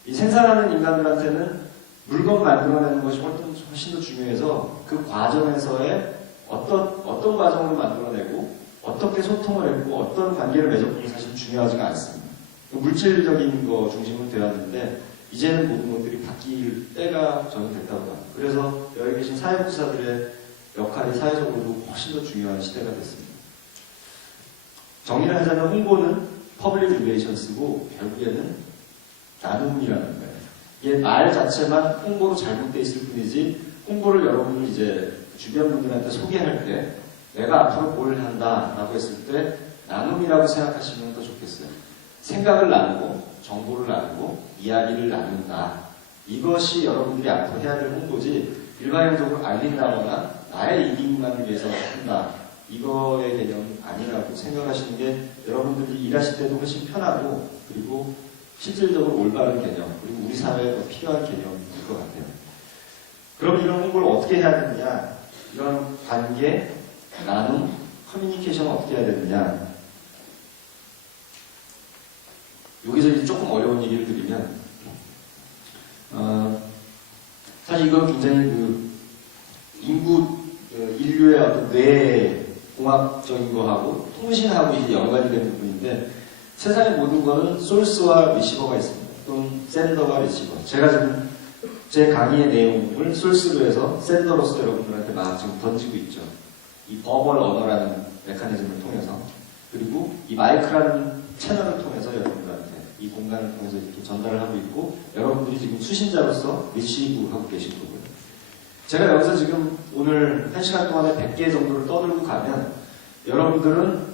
이 생산하는 인간들한테는 물건 만들어내는 것이 훨씬 더 중요해서 그 과정에서의 어떤 과정으로 만들어내고 어떻게 소통을 했고 어떤 관계를 맺었고 사실 중요하지가 않습니다. 물질적인 거 중심으로 되었는데 이제는 모든 것들이 바뀔 때가 저는 됐다고 봐요. 그래서 여기 계신 사회복지사들의 역할이 사회적으로도 훨씬 더 중요한 시대가 됐습니다. 정리를 하자면 홍보는 퍼블릭 릴레이션스고 결국에는 나눔이라는 거예요. 이게 말 자체만 홍보로 잘못되어 있을 뿐이지 홍보를 여러분이 이제 주변 분들한테 소개할 때 내가 앞으로 뭘 한다라고 했을 때 나눔이라고 생각하시면 더 좋겠어요. 생각을 나누고 정보를 나누고 이야기를 나눈다. 이것이 여러분들이 앞으로 해야 될 홍보지 일반적으로 알린다거나 나의 이익만을 위해서 한다. 이거의 개념이 아니라고 생각하시는 게 여러분들이 일하실 때도 훨씬 편하고 그리고 실질적으로 올바른 개념 그리고 우리 사회에 더 필요한 개념일 것 같아요. 그럼 이런 홍보를 어떻게 해야 되느냐? 이런 관계, 나눔, 커뮤니케이션을 어떻게 해야 되느냐? 여기서 이제 조금 어려운 얘기를 드리면 사실 이건 굉장히 인류의 어떤 뇌공학적인 거하고 통신하고 이제 연관이 되는 부분인데 세상의 모든 거는 소스와 리시버가 있습니다. 또는 샌더와 리시버. 제가 지금 제 강의의 내용을 소스로 해서 샌더로서 여러분들한테 막 지금 던지고 있죠. 이 버벌 언어라는 메커니즘을 통해서 그리고 이 마이크라는 채널을 통해서 여러분들한테 이 공간을 통해서 이렇게 전달을 하고 있고 여러분들이 지금 수신자로서 리시브하고 계신 거고요. 제가 여기서 지금 오늘 1시간 동안에 100개 정도를 떠들고 가면 여러분들은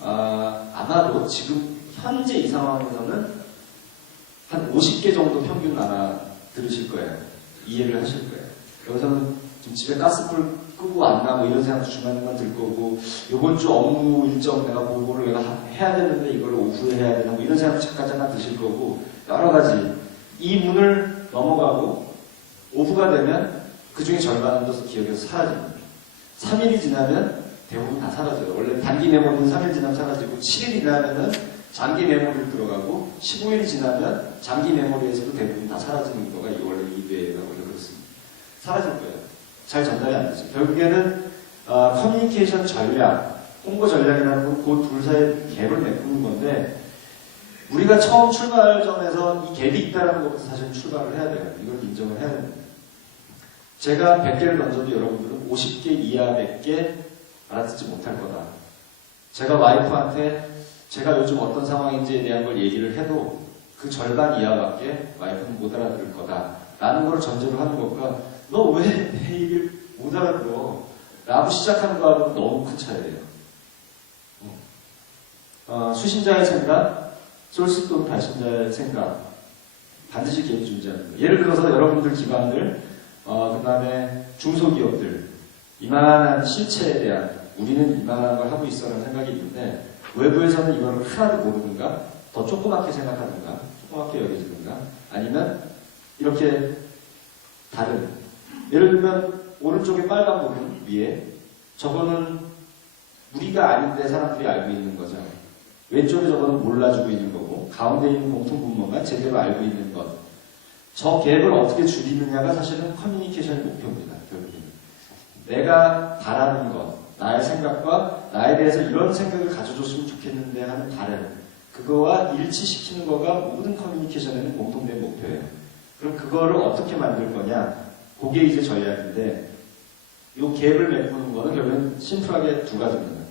아마도 지금 현재 이 상황에서는 한 50개 정도 평균 아마 들으실 거예요. 이해를 하실 거예요. 여기서는 지금 집에 가스불 끄고 왔나 뭐 이런 생각도 중간중간 들 거고 요번 주 업무 일정 내가 보고를 내가 해야 되는데 이걸 오후에 해야 되나 뭐 이런 생각도 잠깐 드실 거고 여러 가지 이 문을 넘어가고 오후가 되면 그 중에 절반은 또 기억에서 사라집니다. 3일이 지나면 대부분 다 사라져요. 원래 단기 메모리는 3일 지나면 사라지고 7일이 지나면은 장기 메모리로 들어가고 15일이 지나면 장기 메모리에서도 대부분 다 사라지는 거가 원래 이 뇌가 원래 그렇습니다. 사라질 거예요. 잘 전달이 안 되죠. 결국에는 커뮤니케이션 전략, 홍보 전략이라는 건 그 둘 사이의 갭을 메꾸는 건데 우리가 처음 출발점에서 이 갭이 있다는 것부터 사실 출발을 해야 돼요. 이걸 인정을 해야 됩니다. 제가 100개를 던져도 여러분들은 50개 이하밖에 알아듣지 못할 거다. 제가 와이프한테 제가 요즘 어떤 상황인지에 대한 걸 얘기를 해도 그 절반 이하밖에 와이프는 못 알아들을 거다. 라는 걸 전제로 하는 것과 너 왜 내 얘기를 못 알아들어? 라고 시작하는 거하고는 너무 큰 차이예요. 수신자의 생각, 솔스 또는 발신자의 생각. 반드시 갭이 존재합니다. 예를 들어서 여러분들 기관들, 그 다음에 중소기업들, 이만한 실체에 대한 우리는 이만한 걸 하고 있어라는 생각이 있는데 외부에서는 이거를 하나도 모르든가 더 조그맣게 생각하든가 조그맣게 여겨지든가 아니면 이렇게 다른 예를 들면 오른쪽에 빨간 부분 위에 저거는 우리가 아닌데 사람들이 알고 있는 거죠. 왼쪽에 저거는 몰라주고 있는 거고 가운데 있는 공통분모만 제대로 알고 있는 것. 저 갭을 어떻게 줄이느냐가 사실은 커뮤니케이션의 목표입니다. 결국에는. 내가 바라는 것, 나의 생각과 나에 대해서 이런 생각을 가져줬으면 좋겠는데 하는 바람, 그거와 일치시키는 거가 모든 커뮤니케이션에는 공통된 목표예요. 그럼 그거를 어떻게 만들 거냐? 그게 이제 전략인데 이 갭을 메꾸는 거는 결국은 심플하게 두 가지입니다.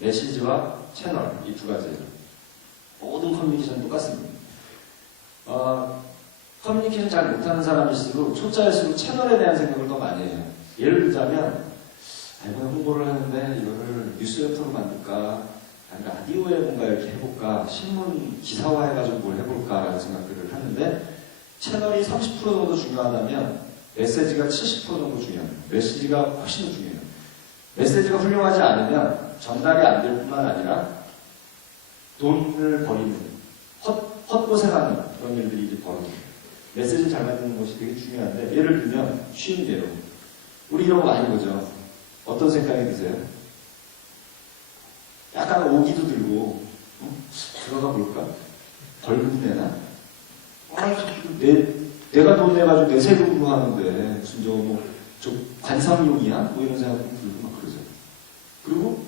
메시지와 채널, 이 두 가지예요. 모든 커뮤니케이션은 똑같습니다. 커뮤니케이션 잘 못하는 사람일수록 초짜일수록 채널에 대한 생각을 더 많이 해요. 예를 들자면 이번에 홍보를 하는데 이거를 뉴스레터로 만들까 아니면 라디오에 뭔가 이렇게 해볼까 신문 기사화 해가지고 뭘 해볼까라는 생각들을 하는데 채널이 30% 정도 중요하다면 메시지가 70% 정도 중요합니다. 메시지가 훨씬 더 중요해요. 메시지가 훌륭하지 않으면 전달이 안 될 뿐만 아니라 돈을 버리는 헛고생하는 그런 일들이 이제 벌어집니다. 메시지를 잘 만드는 것이 되게 중요한데 예를 들면 쉬운 예로 우리 이런 거 많이 보죠. 어떤 생각이 드세요? 약간 오기도 들고 들어가 볼까? 벌금 내나? 내가 돈 내가지고 내 세금으로 하는데 무슨 저 관상용이야? 뭐 이런 생각도 들고 막 그러죠. 그리고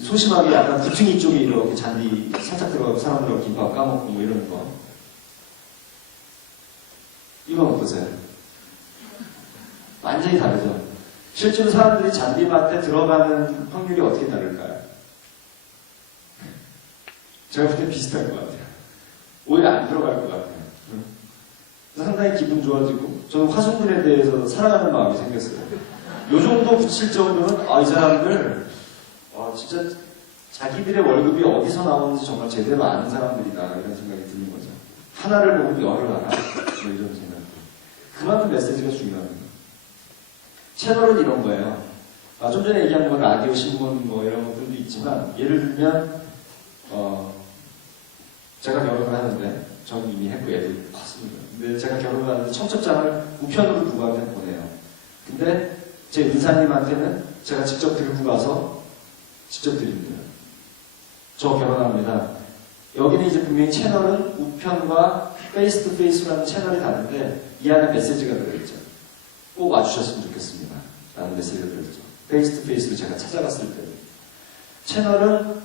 소심하게 약간 구퉁이 쪽에 이렇게 잔디 살짝 들어가고 사람들하고 김밥 까먹고 뭐 이런 거. 이건 어떠세요? 완전히 다르죠. 실제로 사람들이 잔디밭에 들어가는 확률이 어떻게 다를까요? 제가 볼 때 비슷할 것 같아요. 오히려 안 들어갈 것 같아요. 상당히 기분 좋아지고 저는 화순군에 대해서 사랑하는 마음이 생겼어요. 요 정도 붙일 정도는 이 사람들 진짜 자기들의 월급이 어디서 나오는지 정말 제대로 아는 사람들이다 이런 생각이 드는 거죠. 하나를 보면 열을 알아. 뭐 이런 생각. 그만큼 메시지가 중요합니다. 채널은 이런 거예요. 좀 전에 얘기한 뭐 라디오, 신문 뭐 이런 것들도 있지만 예를 들면 제가 결혼을 하는데 저는 이미 했고 애들 컸습니다. 근데 제가 결혼을 하는데 청첩장을 우편으로 누구한테 보내요. 근데 제 은사님한테는 제가 직접 들고 가서 직접 드립니다. 저 결혼합니다. 여기는 이제 분명히 채널은 우편과 페이스 투 페이스라는 채널이 다른데 이 안에 메시지가 들어있죠. 꼭 와주셨으면 좋겠습니다. 라는 메시지가 들어있죠. 페이스 투 페이스로 제가 찾아갔을 때 채널은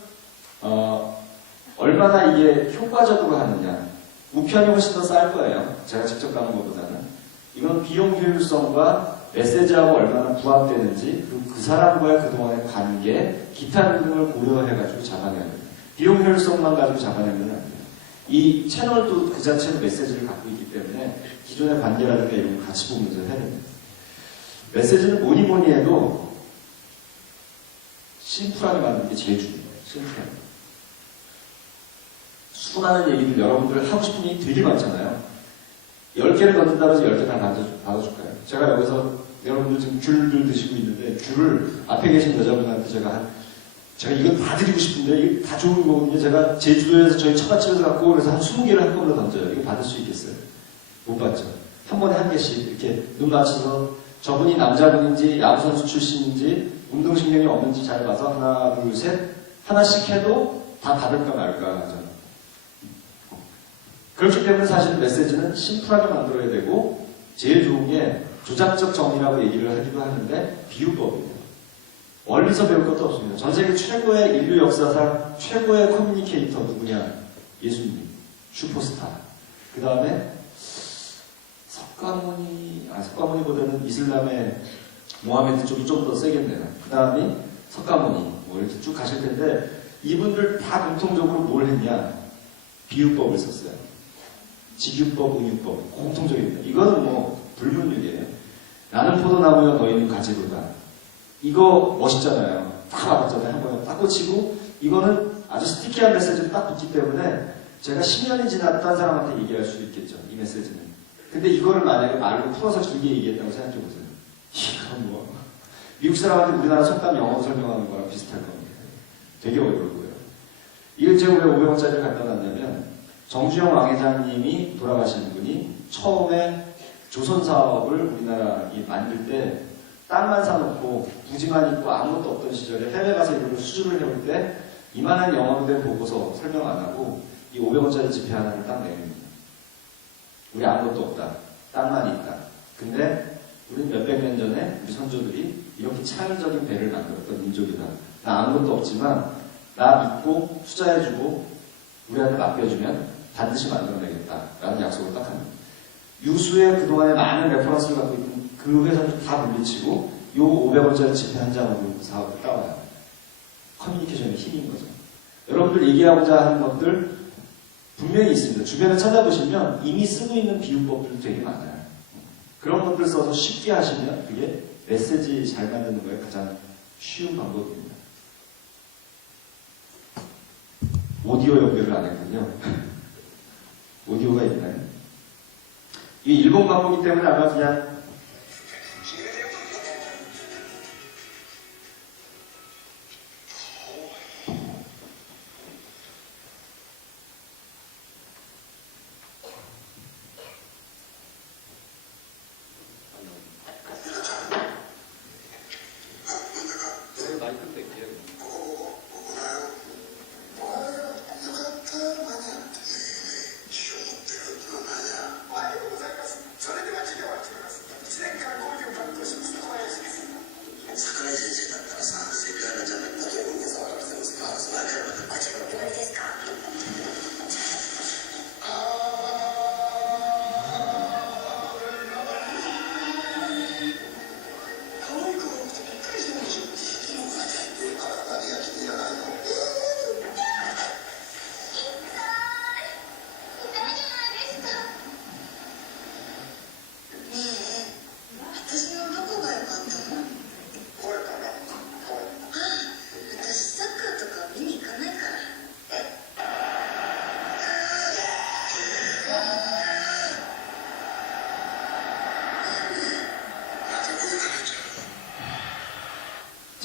얼마나 이게 효과적으로 하느냐. 우편이 훨씬 더 쌀 거예요. 제가 직접 가는 것보다는. 이건 비용 효율성과 메시지하고 얼마나 부합되는지 그 사람과의 그동안의 관계, 기타 등을 고려해가지고 잡아내야 돼요. 비용 효율성만 가지고 잡아내면 안 돼요. 이 채널도 그 자체로 메시지를 갖고 있기 때문에 기존의 관계라든가 이런 걸 같이 보면서 해야 됩니다. 메시지는 뭐니 해도 심플하게 만드는 게 제일 중요해요. 심플하게. 수많은 얘기들 여러분들 하고 싶은 얘기 되게 많잖아요. 10개를 건든다고 해서 10개 다 받아줄까요? 제가 여기서 여러분들 지금 귤을 드시고 있는데 귤을 앞에 계신 여자분한테 제가 이거 다 드리고 싶은데 이게 다 좋은 거거든요. 제가 제주도에서 저희 처갓집에서 갖고 그래서 한 20개를 한꺼번에 던져요. 이거 받을 수 있겠어요? 못 받죠. 한 번에 한 개씩 이렇게 눈 맞춰서 저분이 남자분인지 야구선수 출신인지 운동신경이 없는지 잘 봐서 하나 둘 셋 하나씩 해도 다 받을까 말까 하죠. 그렇기 때문에 사실 메시지는 심플하게 만들어야 되고 제일 좋은 게 조작적 정의라고 얘기를 하기도 하는데 비유법이에요. 원리서 배울 것도 없습니다. 전 세계 최고의 인류 역사상 최고의 커뮤니케이터 누구냐? 예수님, 슈퍼스타. 그 다음에 석가모니보다는 이슬람의 모하메드 쪽이 좀 더 세겠네요. 그 다음이 석가모니 뭐 이렇게 쭉 가실 텐데 이분들 다 공통적으로 뭘 했냐? 비유법을 썼어요. 직유법, 은유법 공통적입니다. 이거는 뭐 불문율이에요. 나는 포도나무여 너희는 가지로다. 이거 멋있잖아요. 딱 와봤잖아요. 한 번에 딱 꽂히고 이거는 아주 스티키한 메시지를 딱 붙기 때문에 제가 10년이 지났다는 사람한테 얘기할 수도 있겠죠. 이 메시지는. 근데 이거를 만약에 말로 풀어서 길게 얘기했다고 생각해 보세요. 이건 뭐 미국 사람한테 우리나라 속담 영어로 설명하는 거랑 비슷할 겁니다. 되게 어려워요. 이걸 제가 왜 500원짜리를 갖다 놨냐면 정주영 왕회장님이 돌아가신 분이 처음에 조선 사업을 우리나라 만들 때 땅만 사놓고 부지만 있고 아무것도 없던 시절에 해외 가서 이걸 수주를 해올 때 이만한 영어로 된 보고서 설명 안 하고 이 500원짜리 지폐 하나를 딱 내립니다. 우리 아무것도 없다. 땅만 있다. 근데 우리 몇백 년 전에 우리 선조들이 이렇게 창의적인 배를 만들었던 민족이다. 나 아무것도 없지만 나 믿고 투자해주고 우리한테 맡겨주면 반드시 만들어내겠다. 라는 약속을 딱 합니다. 유수의 그동안에 많은 레퍼런스를 갖고 있는 그 회사를 다 물리치고 요 500원짜리 지폐 한 장으로 사업을 따와요. 커뮤니케이션의 힘인 거죠. 여러분들 얘기하고자 하는 것들 분명히 있습니다. 주변에 찾아보시면 이미 쓰고 있는 비유법들도 되게 많아요. 그런 것들 써서 쉽게 하시면 그게 메시지 잘 만드는 거에 가장 쉬운 방법입니다. 오디오 연결을 안 했군요. 오디오가 있나요? 이게 일본 광고이기 때문에 아마 그냥 마이크 뺄게요.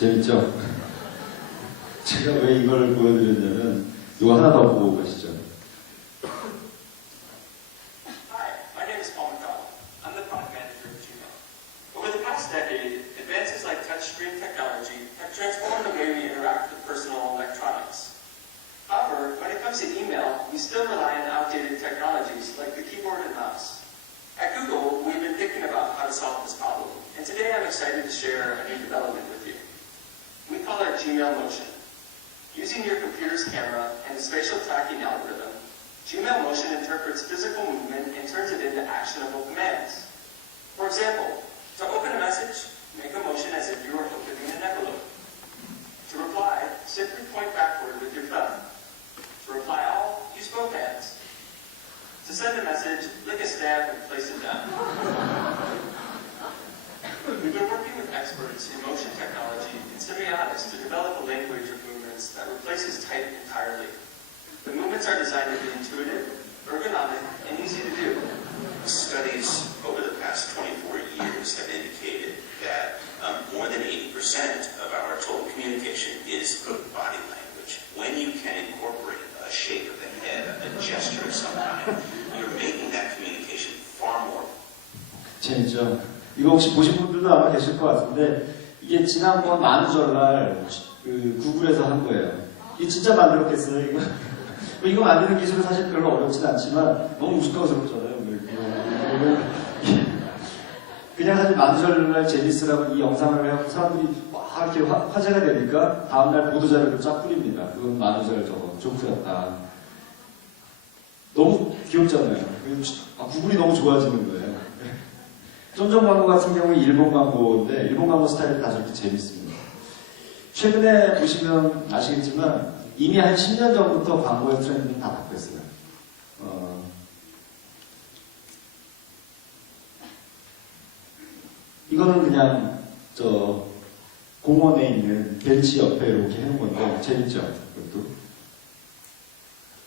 재밌죠? 제가 왜 이걸 보여드렸냐면 이거 하나 더 보고 가시죠. Hi, my name is Paul McDonald. I'm the product manager at Gmail. Over the past decade, advances like touchscreen technology have transformed the way we interact with personal electronics. However, when it comes to email, we still rely on outdated technologies like the keyboard and mouse. At Google, we've been thinking about how to solve this problem, and today I'm excited to share a new development with you. We call it Gmail Motion. Using your computer's camera and a spatial tracking algorithm, Gmail Motion interprets physical movement and turns it into actionable commands. For example, to open a message, make a motion as if you were opening an envelope. To reply, simply point backward with your thumb. To reply all, use both hands. To send a message, lick a stamp and place it down. We've been working with experts in motion technology and semiotics to develop a language of movements that replaces type entirely. The movements are designed to be intuitive, ergonomic, and easy to do. Studies over the past 24 years have indicated that more than 80% of our total communication is body language. When you can incorporate a shake of the head, a gesture of some kind, you're making that communication far more. 재밌죠? 이거 혹시 보신 분들도 아마 계실 것 같은데 이게 지난번 만우절날 그 구글에서 한 거예요. 이게 진짜 만들었겠어요? 이거 만드는 기술은 사실 별로 어렵진 않지만 너무 우스꽝스럽잖아요. 그냥 사실 만우절날 제니스라고 이 영상을 해서 사람들이 막 이렇게 화제가 되니까 다음날 보도자료를 쫙 뿌립니다. 그건 만우절 저거 조크였다. 너무 귀엽잖아요. 구글이 너무 좋아지는 거예요. 쫀쫀 광고 같은 경우는 일본 광고인데 일본 광고 스타일이 다 저렇게 재밌습니다. 최근에 보시면 아시겠지만 이미 한 10년 전부터 광고의 트렌드는 다 바뀌었어요. 이거는 그냥 저 공원에 있는 벤치 옆에 이렇게 해놓은 건데 재밌죠? 그것도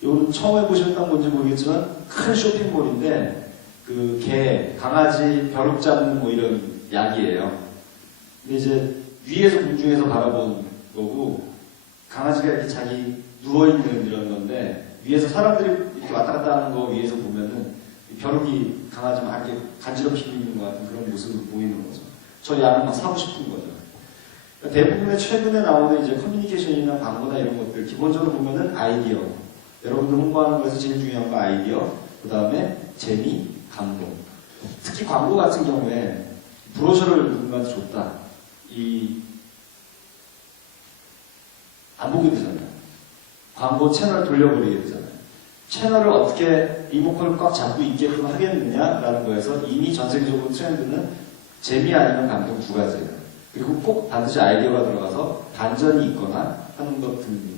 이건 처음 해보셨던 건지 모르겠지만 큰 쇼핑몰인데 그 개, 강아지 벼룩 잡는 뭐 이런 약이에요. 근데 이제 위에서 공중에서 바라본 거고 강아지가 이렇게 자기 누워있는 이런 건데 위에서 사람들이 이렇게 왔다 갔다 하는 거 위에서 보면은 벼룩이 강아지 막 이렇게 간지럽히고 있는 것 같은 그런 모습을 보이는 거죠. 저 약을 막 사고 싶은 거죠. 그러니까 대부분의 최근에 나오는 이제 커뮤니케이션이나 광고나 이런 것들 기본적으로 보면은 아이디어. 여러분들 홍보하는 거에서 제일 중요한 거 아이디어, 그 다음에 재미, 감동. 특히 광고 같은 경우에 브로셔를 누군가한테 줬다. 안 보게 되잖아요. 광고 채널 돌려버리게 되잖아요. 채널을 어떻게 리모컨을 꽉 잡고 있게끔 하겠느냐라는 거에서 이미 전 세계적으로 트렌드는 재미 아니면 감동 두 가지예요. 그리고 꼭 반드시 아이디어가 들어가서 반전이 있거나 하는 것 등.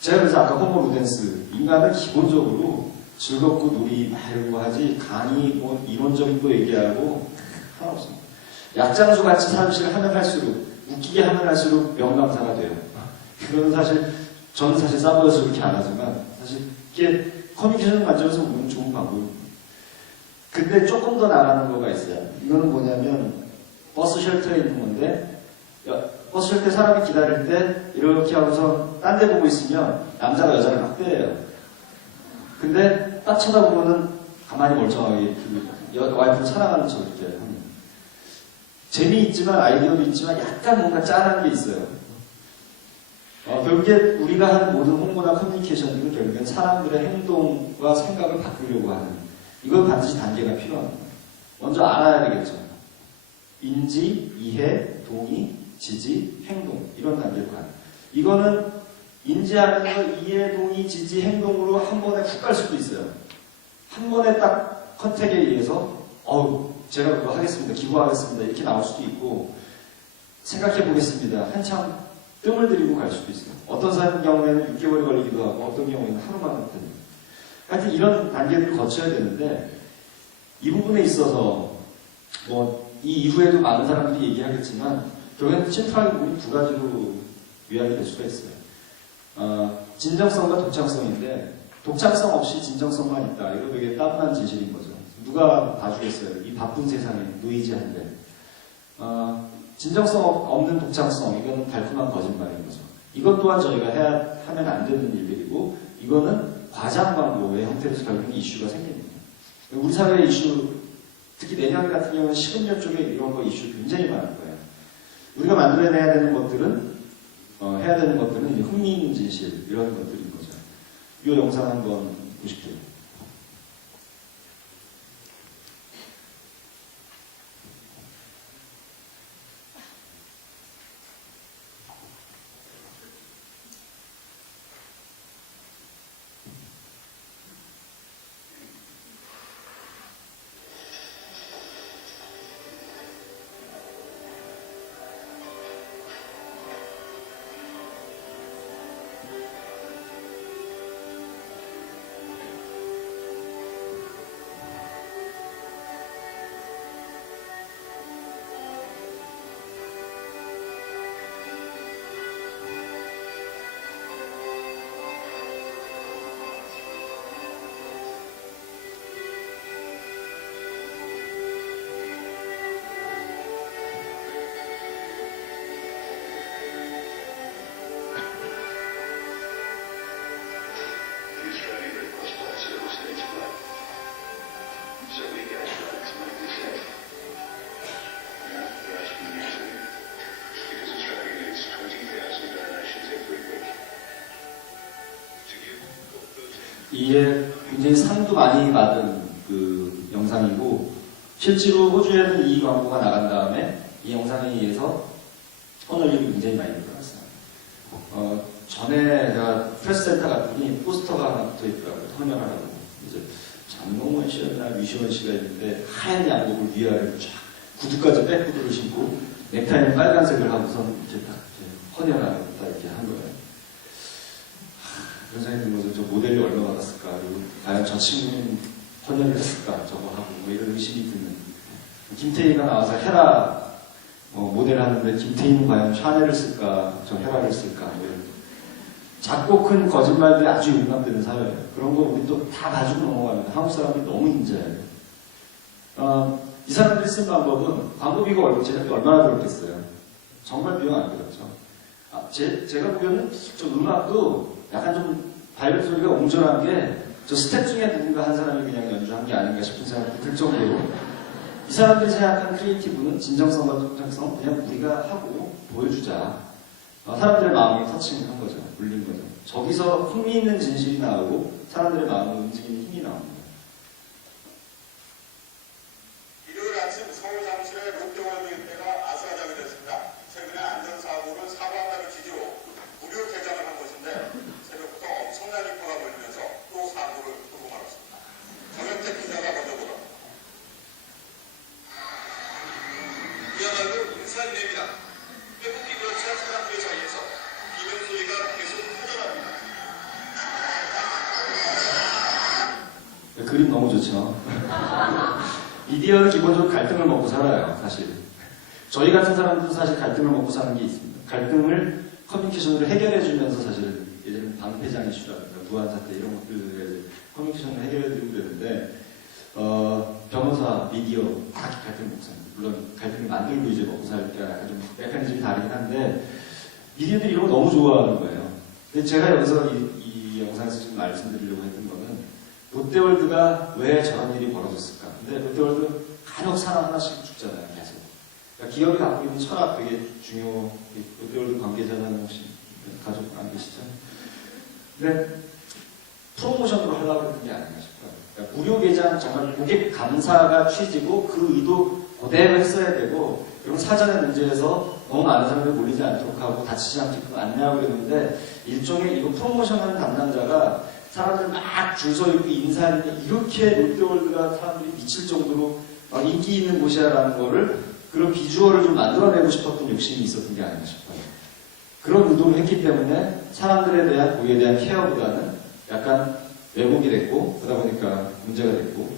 제가 그래서 아까 호모 루덴스 인간은 기본적으로 즐겁고 놀이 막 이런 거 하지 강의 뭐 이론적인 거 얘기하고 하나 없습니다. 약장수 같이 사실 하면 할수록 웃기게 하면 할수록 명감사가 돼요. 그건 사실 저는 사실 싸보여서 그렇게 안 하지만 사실 이게 커뮤니케이션 관점에서 보면 좋은 방법입니다. 근데 조금 더 나가는 거가 있어요. 이거는 뭐냐면 버스 쉘터에 있는 건데 버스 쉘터에 사람이 기다릴 때 이렇게 하고서 딴 데 보고 있으면 남자가 여자를 막 때려요. 근데 딱 쳐다보면은 가만히 멀쩡하게 와이프를 사랑하는 척 이렇게 합니다. 재미있지만 아이디어도 있지만 약간 뭔가 짠한 게 있어요. 결국에 우리가 하는 모든 홍보나 커뮤니케이션은 결국엔 사람들의 행동과 생각을 바꾸려고 하는 이건 반드시 단계가 필요합니다. 먼저 알아야 되겠죠. 인지, 이해, 동의, 지지, 행동 이런 단계로 가요. 이거는 인지하면서 이해, 동의, 지지, 행동으로 한 번에 훅 갈 수도 있어요. 한 번에 딱 컨택에 의해서 제가 그거 하겠습니다. 기부하겠습니다. 이렇게 나올 수도 있고 생각해 보겠습니다. 한참 뜸을 들이고 갈 수도 있어요. 어떤 사람 경우에는 6개월이 걸리기도 하고 어떤 경우에는 하루만 됩니다. 하여튼 이런 단계들을 거쳐야 되는데 이 부분에 있어서 뭐 이 이후에도 많은 사람들이 얘기하겠지만 결국에는 심플하게 보면 두 가지로 요약이 될 수가 있어요. 진정성과 독창성인데 독창성 없이 진정성만 있다. 이거 되게 따분한 진실인 거죠. 누가 봐주겠어요? 이 바쁜 세상에 노이즈한데 진정성 없는 독창성 이거는 달콤한 거짓말인 거죠. 이것 또한 저희가 하면 안 되는 일들이고 이거는 과장 광고의 형태로서 결국 이슈가 생깁니다. 우리 사회의 이슈 특히 내년 같은 경우는 식음료 쪽에 이런 거 이슈 굉장히 많을 거예요. 우리가 만들어내야 되는 것들은 해야 되는 것들은 이제 흥미있는 진실 이런 것들인 거죠. 이 영상 한번 보실게요. 이게 굉장히 상도 많이 받은 그 영상이고 실제로 호주에는 이 광고가 나간 다음에 이 영상에 의해서 퍼널링이 굉장히 많이 들어갔어요. 전에 제가 프레스센터 갔더니 포스터가 하나 붙어 있더라고요. 헌혈하라고. 이제 장동건 씨였나 위시원 씨가 있는데 하얀 양복을 위아래로 쫙 구두까지 백구두를 신고 넥타이는 빨간색을 하고선 이제 딱 헌혈하라고 딱 이렇게 한 거예요. 그런 생각이 든 거죠. 저 모델이 얼마 받았을까? 그리고 과연 저 친구는 헌혈을 했을까? 저거 하고 뭐 이런 의심이 드는. 김태희가 나와서 헤라 모델 하는데 김태희는 과연 샤넬을 쓸까? 저 헤라를 쓸까? 뭐 이런. 작고 큰 거짓말들이 아주 용감되는 사회예요. 그런 거 우리 또 다 봐주고 넘어갑니다. 한국 사람들이 너무 인자해요. 이 사람들이 쓴 방법은 광고비가 제작비 얼마나 들었겠어요. 정말 비용 안 들었죠. 제가 보기에는 저 음악도 약간 좀 바이올린 소리가 옹졸한 게 저 스텝 중에 누군가 한 사람이 그냥 연주한 게 아닌가 싶은 생각이 들 정도로 이 사람들이 생각한 크리에이티브는 진정성과 특정성 그냥 우리가 하고 보여주자. 사람들의 마음이 터칭한 거죠. 울린 거죠. 저기서 흥미있는 진실이 나오고 사람들의 마음을 움직이는 힘이 나옵니다. 일요일 아침 서울 잠실의 롯데월드 일대가 아수라장이 됐습니다. 최근에 안전사고를 사고한다는 취지로 무료 개장을 한 것인데 새벽부터 엄청난 인파가 몰리면서 또 사고를 보고 말았습니다. 정현택 기자가 먼저 보도록. 이야말로 인산입니다. 회복기 걸친 사람들 사이에서 비명 소리가 계속 퍼져납니다. 그림 너무 좋죠. 미디어는 기본적으로 갈등을 먹고 살아요, 사실. 저희 같은 사람들도 사실 갈등을 먹고 사는 게 있습니다. 갈등을 커뮤니케이션으로 해결해주면서 사실 예전에 방패장 이슈라든가 무한사태 이런 것들에 커뮤니케이션을 해결해드리면 되는데, 변호사, 미디어 다 갈등을 먹고 삽니다. 물론 갈등을 만들고 이제 먹고 살 때가 약간 좀 메커니즘이 다르긴 한데, 미디어들이 이런 거 너무 좋아하는 거예요. 근데 제가 여기서 이 영상에서 지금 말씀드리려고 했던 거는 롯데월드가 왜 저런 일이 벌어졌을까? 근데 롯데월드 간혹 사람 하나씩 죽잖아요, 계속. 그러니까 기업이 갖고 있는 철학 되게 중요. 롯데월드 관계자는 혹시 가족 안 계시죠? 근데 프로모션으로 하려고 했던 게 아닌가 싶어요. 그러니까 무료 개장 정말 고객 감사가 취지고 그 의도 그대로 했어야 되고, 그리고 사전에 문제에서 너무 많은 사람들이 몰리지 않도록 하고 다치지 않게끔 안내하고 그랬는데, 일종의 이거 프로모션 하는 담당자가 사람들 막 줄 서 있고 인사하는데 이렇게 롯데월드가 사람들이 미칠 정도로 인기 있는 곳이야라는 거를 그런 비주얼을 좀 만들어내고 싶었던 욕심이 있었던 게 아닌가 싶어요. 그런 의도를 했기 때문에 사람들에 대한 고객에 대한 케어보다는 약간 왜곡이 됐고 그러다 보니까 문제가 됐고,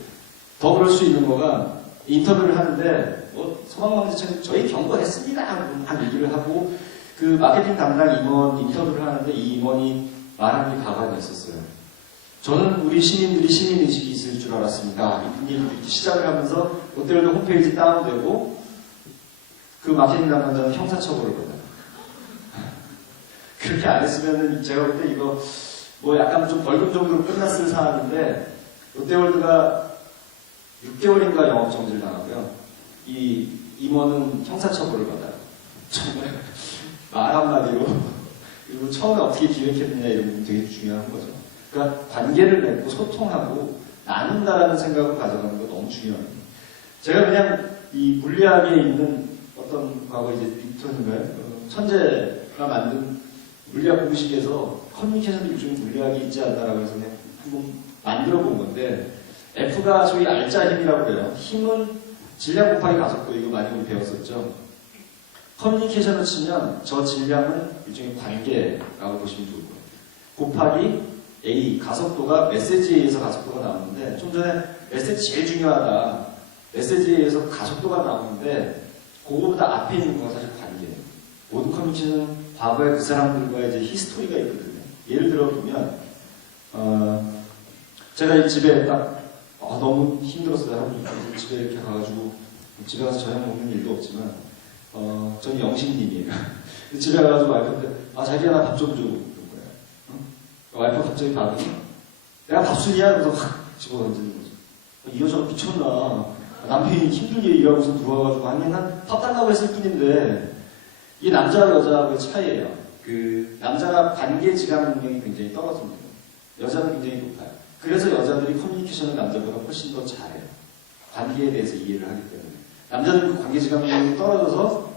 더 그럴 수 있는 거가 인터뷰를 하는데 소방관리청 저희 경고했습니다 막 얘기를 하고, 그 마케팅 담당 임원 인터뷰를 하는데 이 임원이 말한 게 가관이었었어요. 저는 우리 시민들이 시민의식이 있을 줄 알았습니다. 이 분이 이렇게 시작을 하면서 롯데월드 홈페이지 다운되고 그 마케팅 담당자는 형사처벌을 받아요. 그렇게 안 했으면은 제가 볼 때 이거 뭐 약간 좀 벌금 정도로 끝났을 사안인데, 롯데월드가 6개월인가 영업정지를 당하고요. 이 임원은 형사처벌을 받아요. 정말 말 한마디로. 그리고 처음에 어떻게 기획했느냐 이런 부분 되게 중요한 거죠. 그러니까 관계를 맺고 소통하고 나눈다라는 생각을 가져가는 거 너무 중요합니다. 제가 그냥 이 물리학에 있는 어떤 과거 이제 뉴턴인가요? 천재가 만든 물리학 공식에서 커뮤니케이션도 일종의 물리학이 있지 않나라고 해서 그냥 한번 만들어 본 건데, F가 소위 알자 힘이라고 해요. 힘은 질량 곱하기 가속도, 이거 많이 우리 배웠었죠. 커뮤니케이션을 치면 저 질량은 일종의 관계라고 보시면 좋을 거예요. 곱하기 A, 가속도가 메시지에 의해서 가속도가 나오는데, 좀 전에 메시지 제일 중요하다. 메시지에 의해서 가속도가 나오는데, 그거보다 앞에 있는 건 사실 관계예요. 모든 커뮤니케이션은 과거에 그 사람들과 이제 히스토리가 있거든요. 예를 들어 보면, 제가 이 집에 딱, 너무 힘들었어요. 하루 집에 이렇게 가가지고, 집에 가서 저녁 먹는 일도 없지만, 저는 영식님이에요. 집에 가가지고 와이프한테, 자기야, 나 밥 좀 줘. 그런 거예요. 와이프가 갑자기 밥이, 내가 밥순이야? 그래서 확 집어 던지는 거죠. 이 여자가 미쳤나. 남편이 힘들게 일하고서 들어와가지고, 아니, 난 밥 달라고 했을 뿐인데, 이게 남자와 여자의 차이예요. 남자가 관계 지감 능력이 굉장히 떨어집니다. 여자는 굉장히 높아요. 그래서 여자들이 커뮤니케이션을 남자보다 훨씬 더 잘해요. 관계에 대해서 이해를 하기 때문에. 남자들은 그 관계 지감 능력이 떨어져서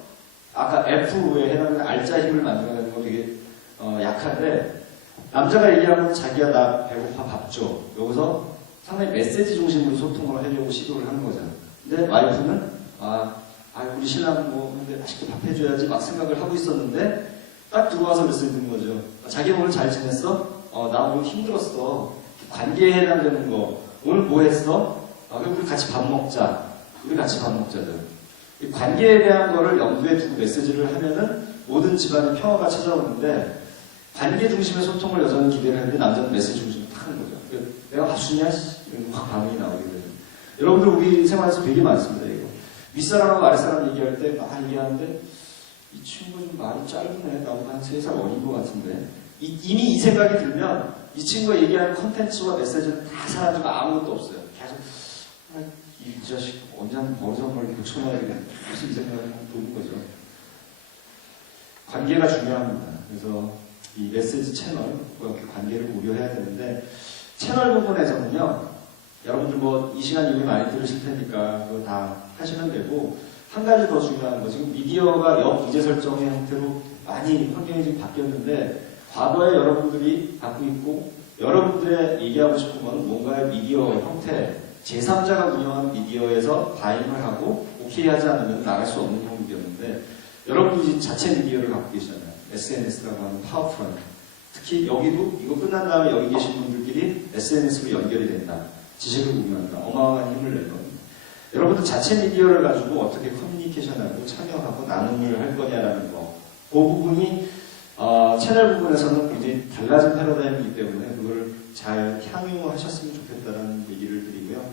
아까 F에 해당하는 알자 힘을 만들어내는 거 되게 약한데, 남자가 얘기하면 자기야 나 배고파 밥 줘. 여기서 상당히 메시지 중심으로 소통을 하려고 시도를 하는 거잖아요. 근데 와이프는 우리 신랑은 뭐 근데 맛있게 밥 해줘야지 막 생각을 하고 있었는데, 딱 들어와서 메시지 듣는 거죠. 자기 오늘 잘 지냈어? 나 오늘 힘들었어. 관계에 해당되는 거. 오늘 뭐 했어? 그럼 우리 같이 밥 먹자. 우리 같이 밥 먹자들. 이 관계에 대한 거를 염두에 두고 메시지를 하면은 모든 집안의 평화가 찾아오는데, 관계 중심의 소통을 여자는 기대를 하는데 남자는 메시지 중심으로 타는 거죠. 내가 화수냐? 이런 막 반응이 나오게 되죠. 여러분들 우리 생활에서 되게 많습니다. 이거 윗사람하고 아랫사람 얘기할 때 막 얘기하는데 이 친구 좀 말이 짧네. 나보다 한 3살 어린 것 같은데 이미 이 생각이 들면 이 친구가 얘기하는 컨텐츠와 메시지는 다 사라지고 아무것도 없어요. 계속 이 자식 언제 한번 버릇 한번 고쳐놔야 되겠네. 무슨 이 생각을 보는 거죠. 관계가 중요합니다. 그래서 이 메시지 채널, 관계를 고려해야 되는데 채널 부분에서는요. 여러분들 뭐 이 시간 이후에 많이 들으실 테니까 그거 다 하시면 되고 한 가지 더 중요한 거 지금 미디어가 역기재 설정의 형태로 많이 환경이 지금 바뀌었는데 과거에 여러분들이 갖고 있고 여러분들의 얘기하고 싶은 건 뭔가의 미디어 형태 제3자가 운영하는 미디어에서 가입을 하고 오케이 하지 않으면 나갈 수 없는 형국이었는데 여러분들이 자체 미디어를 갖고 계시잖아요. SNS라고 하는 파워풀한 특히 여기도 이거 끝난 다음에 여기 계신 분들끼리 SNS로 연결이 된다. 지식을 공유한다. 어마어마한 힘을 낼 겁니다. 여러분들 자체 미디어를 가지고 어떻게 커뮤니케이션하고 참여하고 나눔을 할 거냐라는 거. 그 부분이 채널 부분에서는 굉장히 달라진 패러다임이기 때문에 그걸 잘 향유하셨으면 좋겠다는 얘기를 드리고요.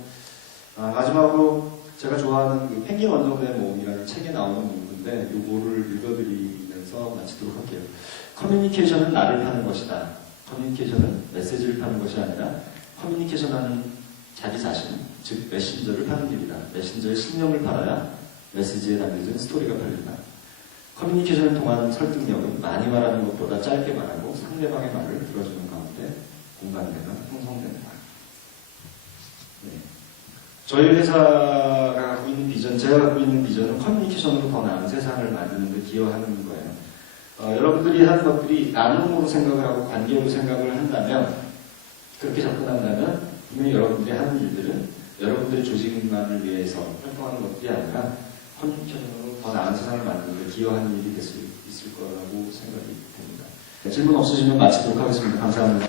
마지막으로 제가 좋아하는 그 펭귄 원정대의 모험이라는 책에 나오는 문구인데 요거를 읽어드리면서 마치도록 할게요. 커뮤니케이션은 나를 파는 것이다. 커뮤니케이션은 메시지를 파는 것이 아니라 커뮤니케이션하는 자기 자신, 즉 메신저를 파는 길이다. 메신저의 신념을 팔아야 메시지에 담겨진 스토리가 팔린다. 커뮤니케이션을 통한 설득력은 많이 말하는 것보다 짧게 말하고 상대방의 말을 들어주는 가운데 공감대가 형성된다. 네. 저희 회사가 갖고 있는 비전, 제가 갖고 있는 비전은 커뮤니케이션으로 더 나은 세상을 만드는 데 기여하는 거예요. 여러분들이 하는 것들이 나눔으로 생각을 하고 관계로 생각을 한다면, 그렇게 접근한다면 분명히 여러분들이 하는 일들은 여러분들의 조직만을 위해서 활동하는 것들이 아니라 커뮤니케이션으로 더 나은 세상을 만드는 데 기여하는 일이 될 수 있을 거라고 생각이 됩니다. 질문 없으시면 마치도록 하겠습니다. 감사합니다.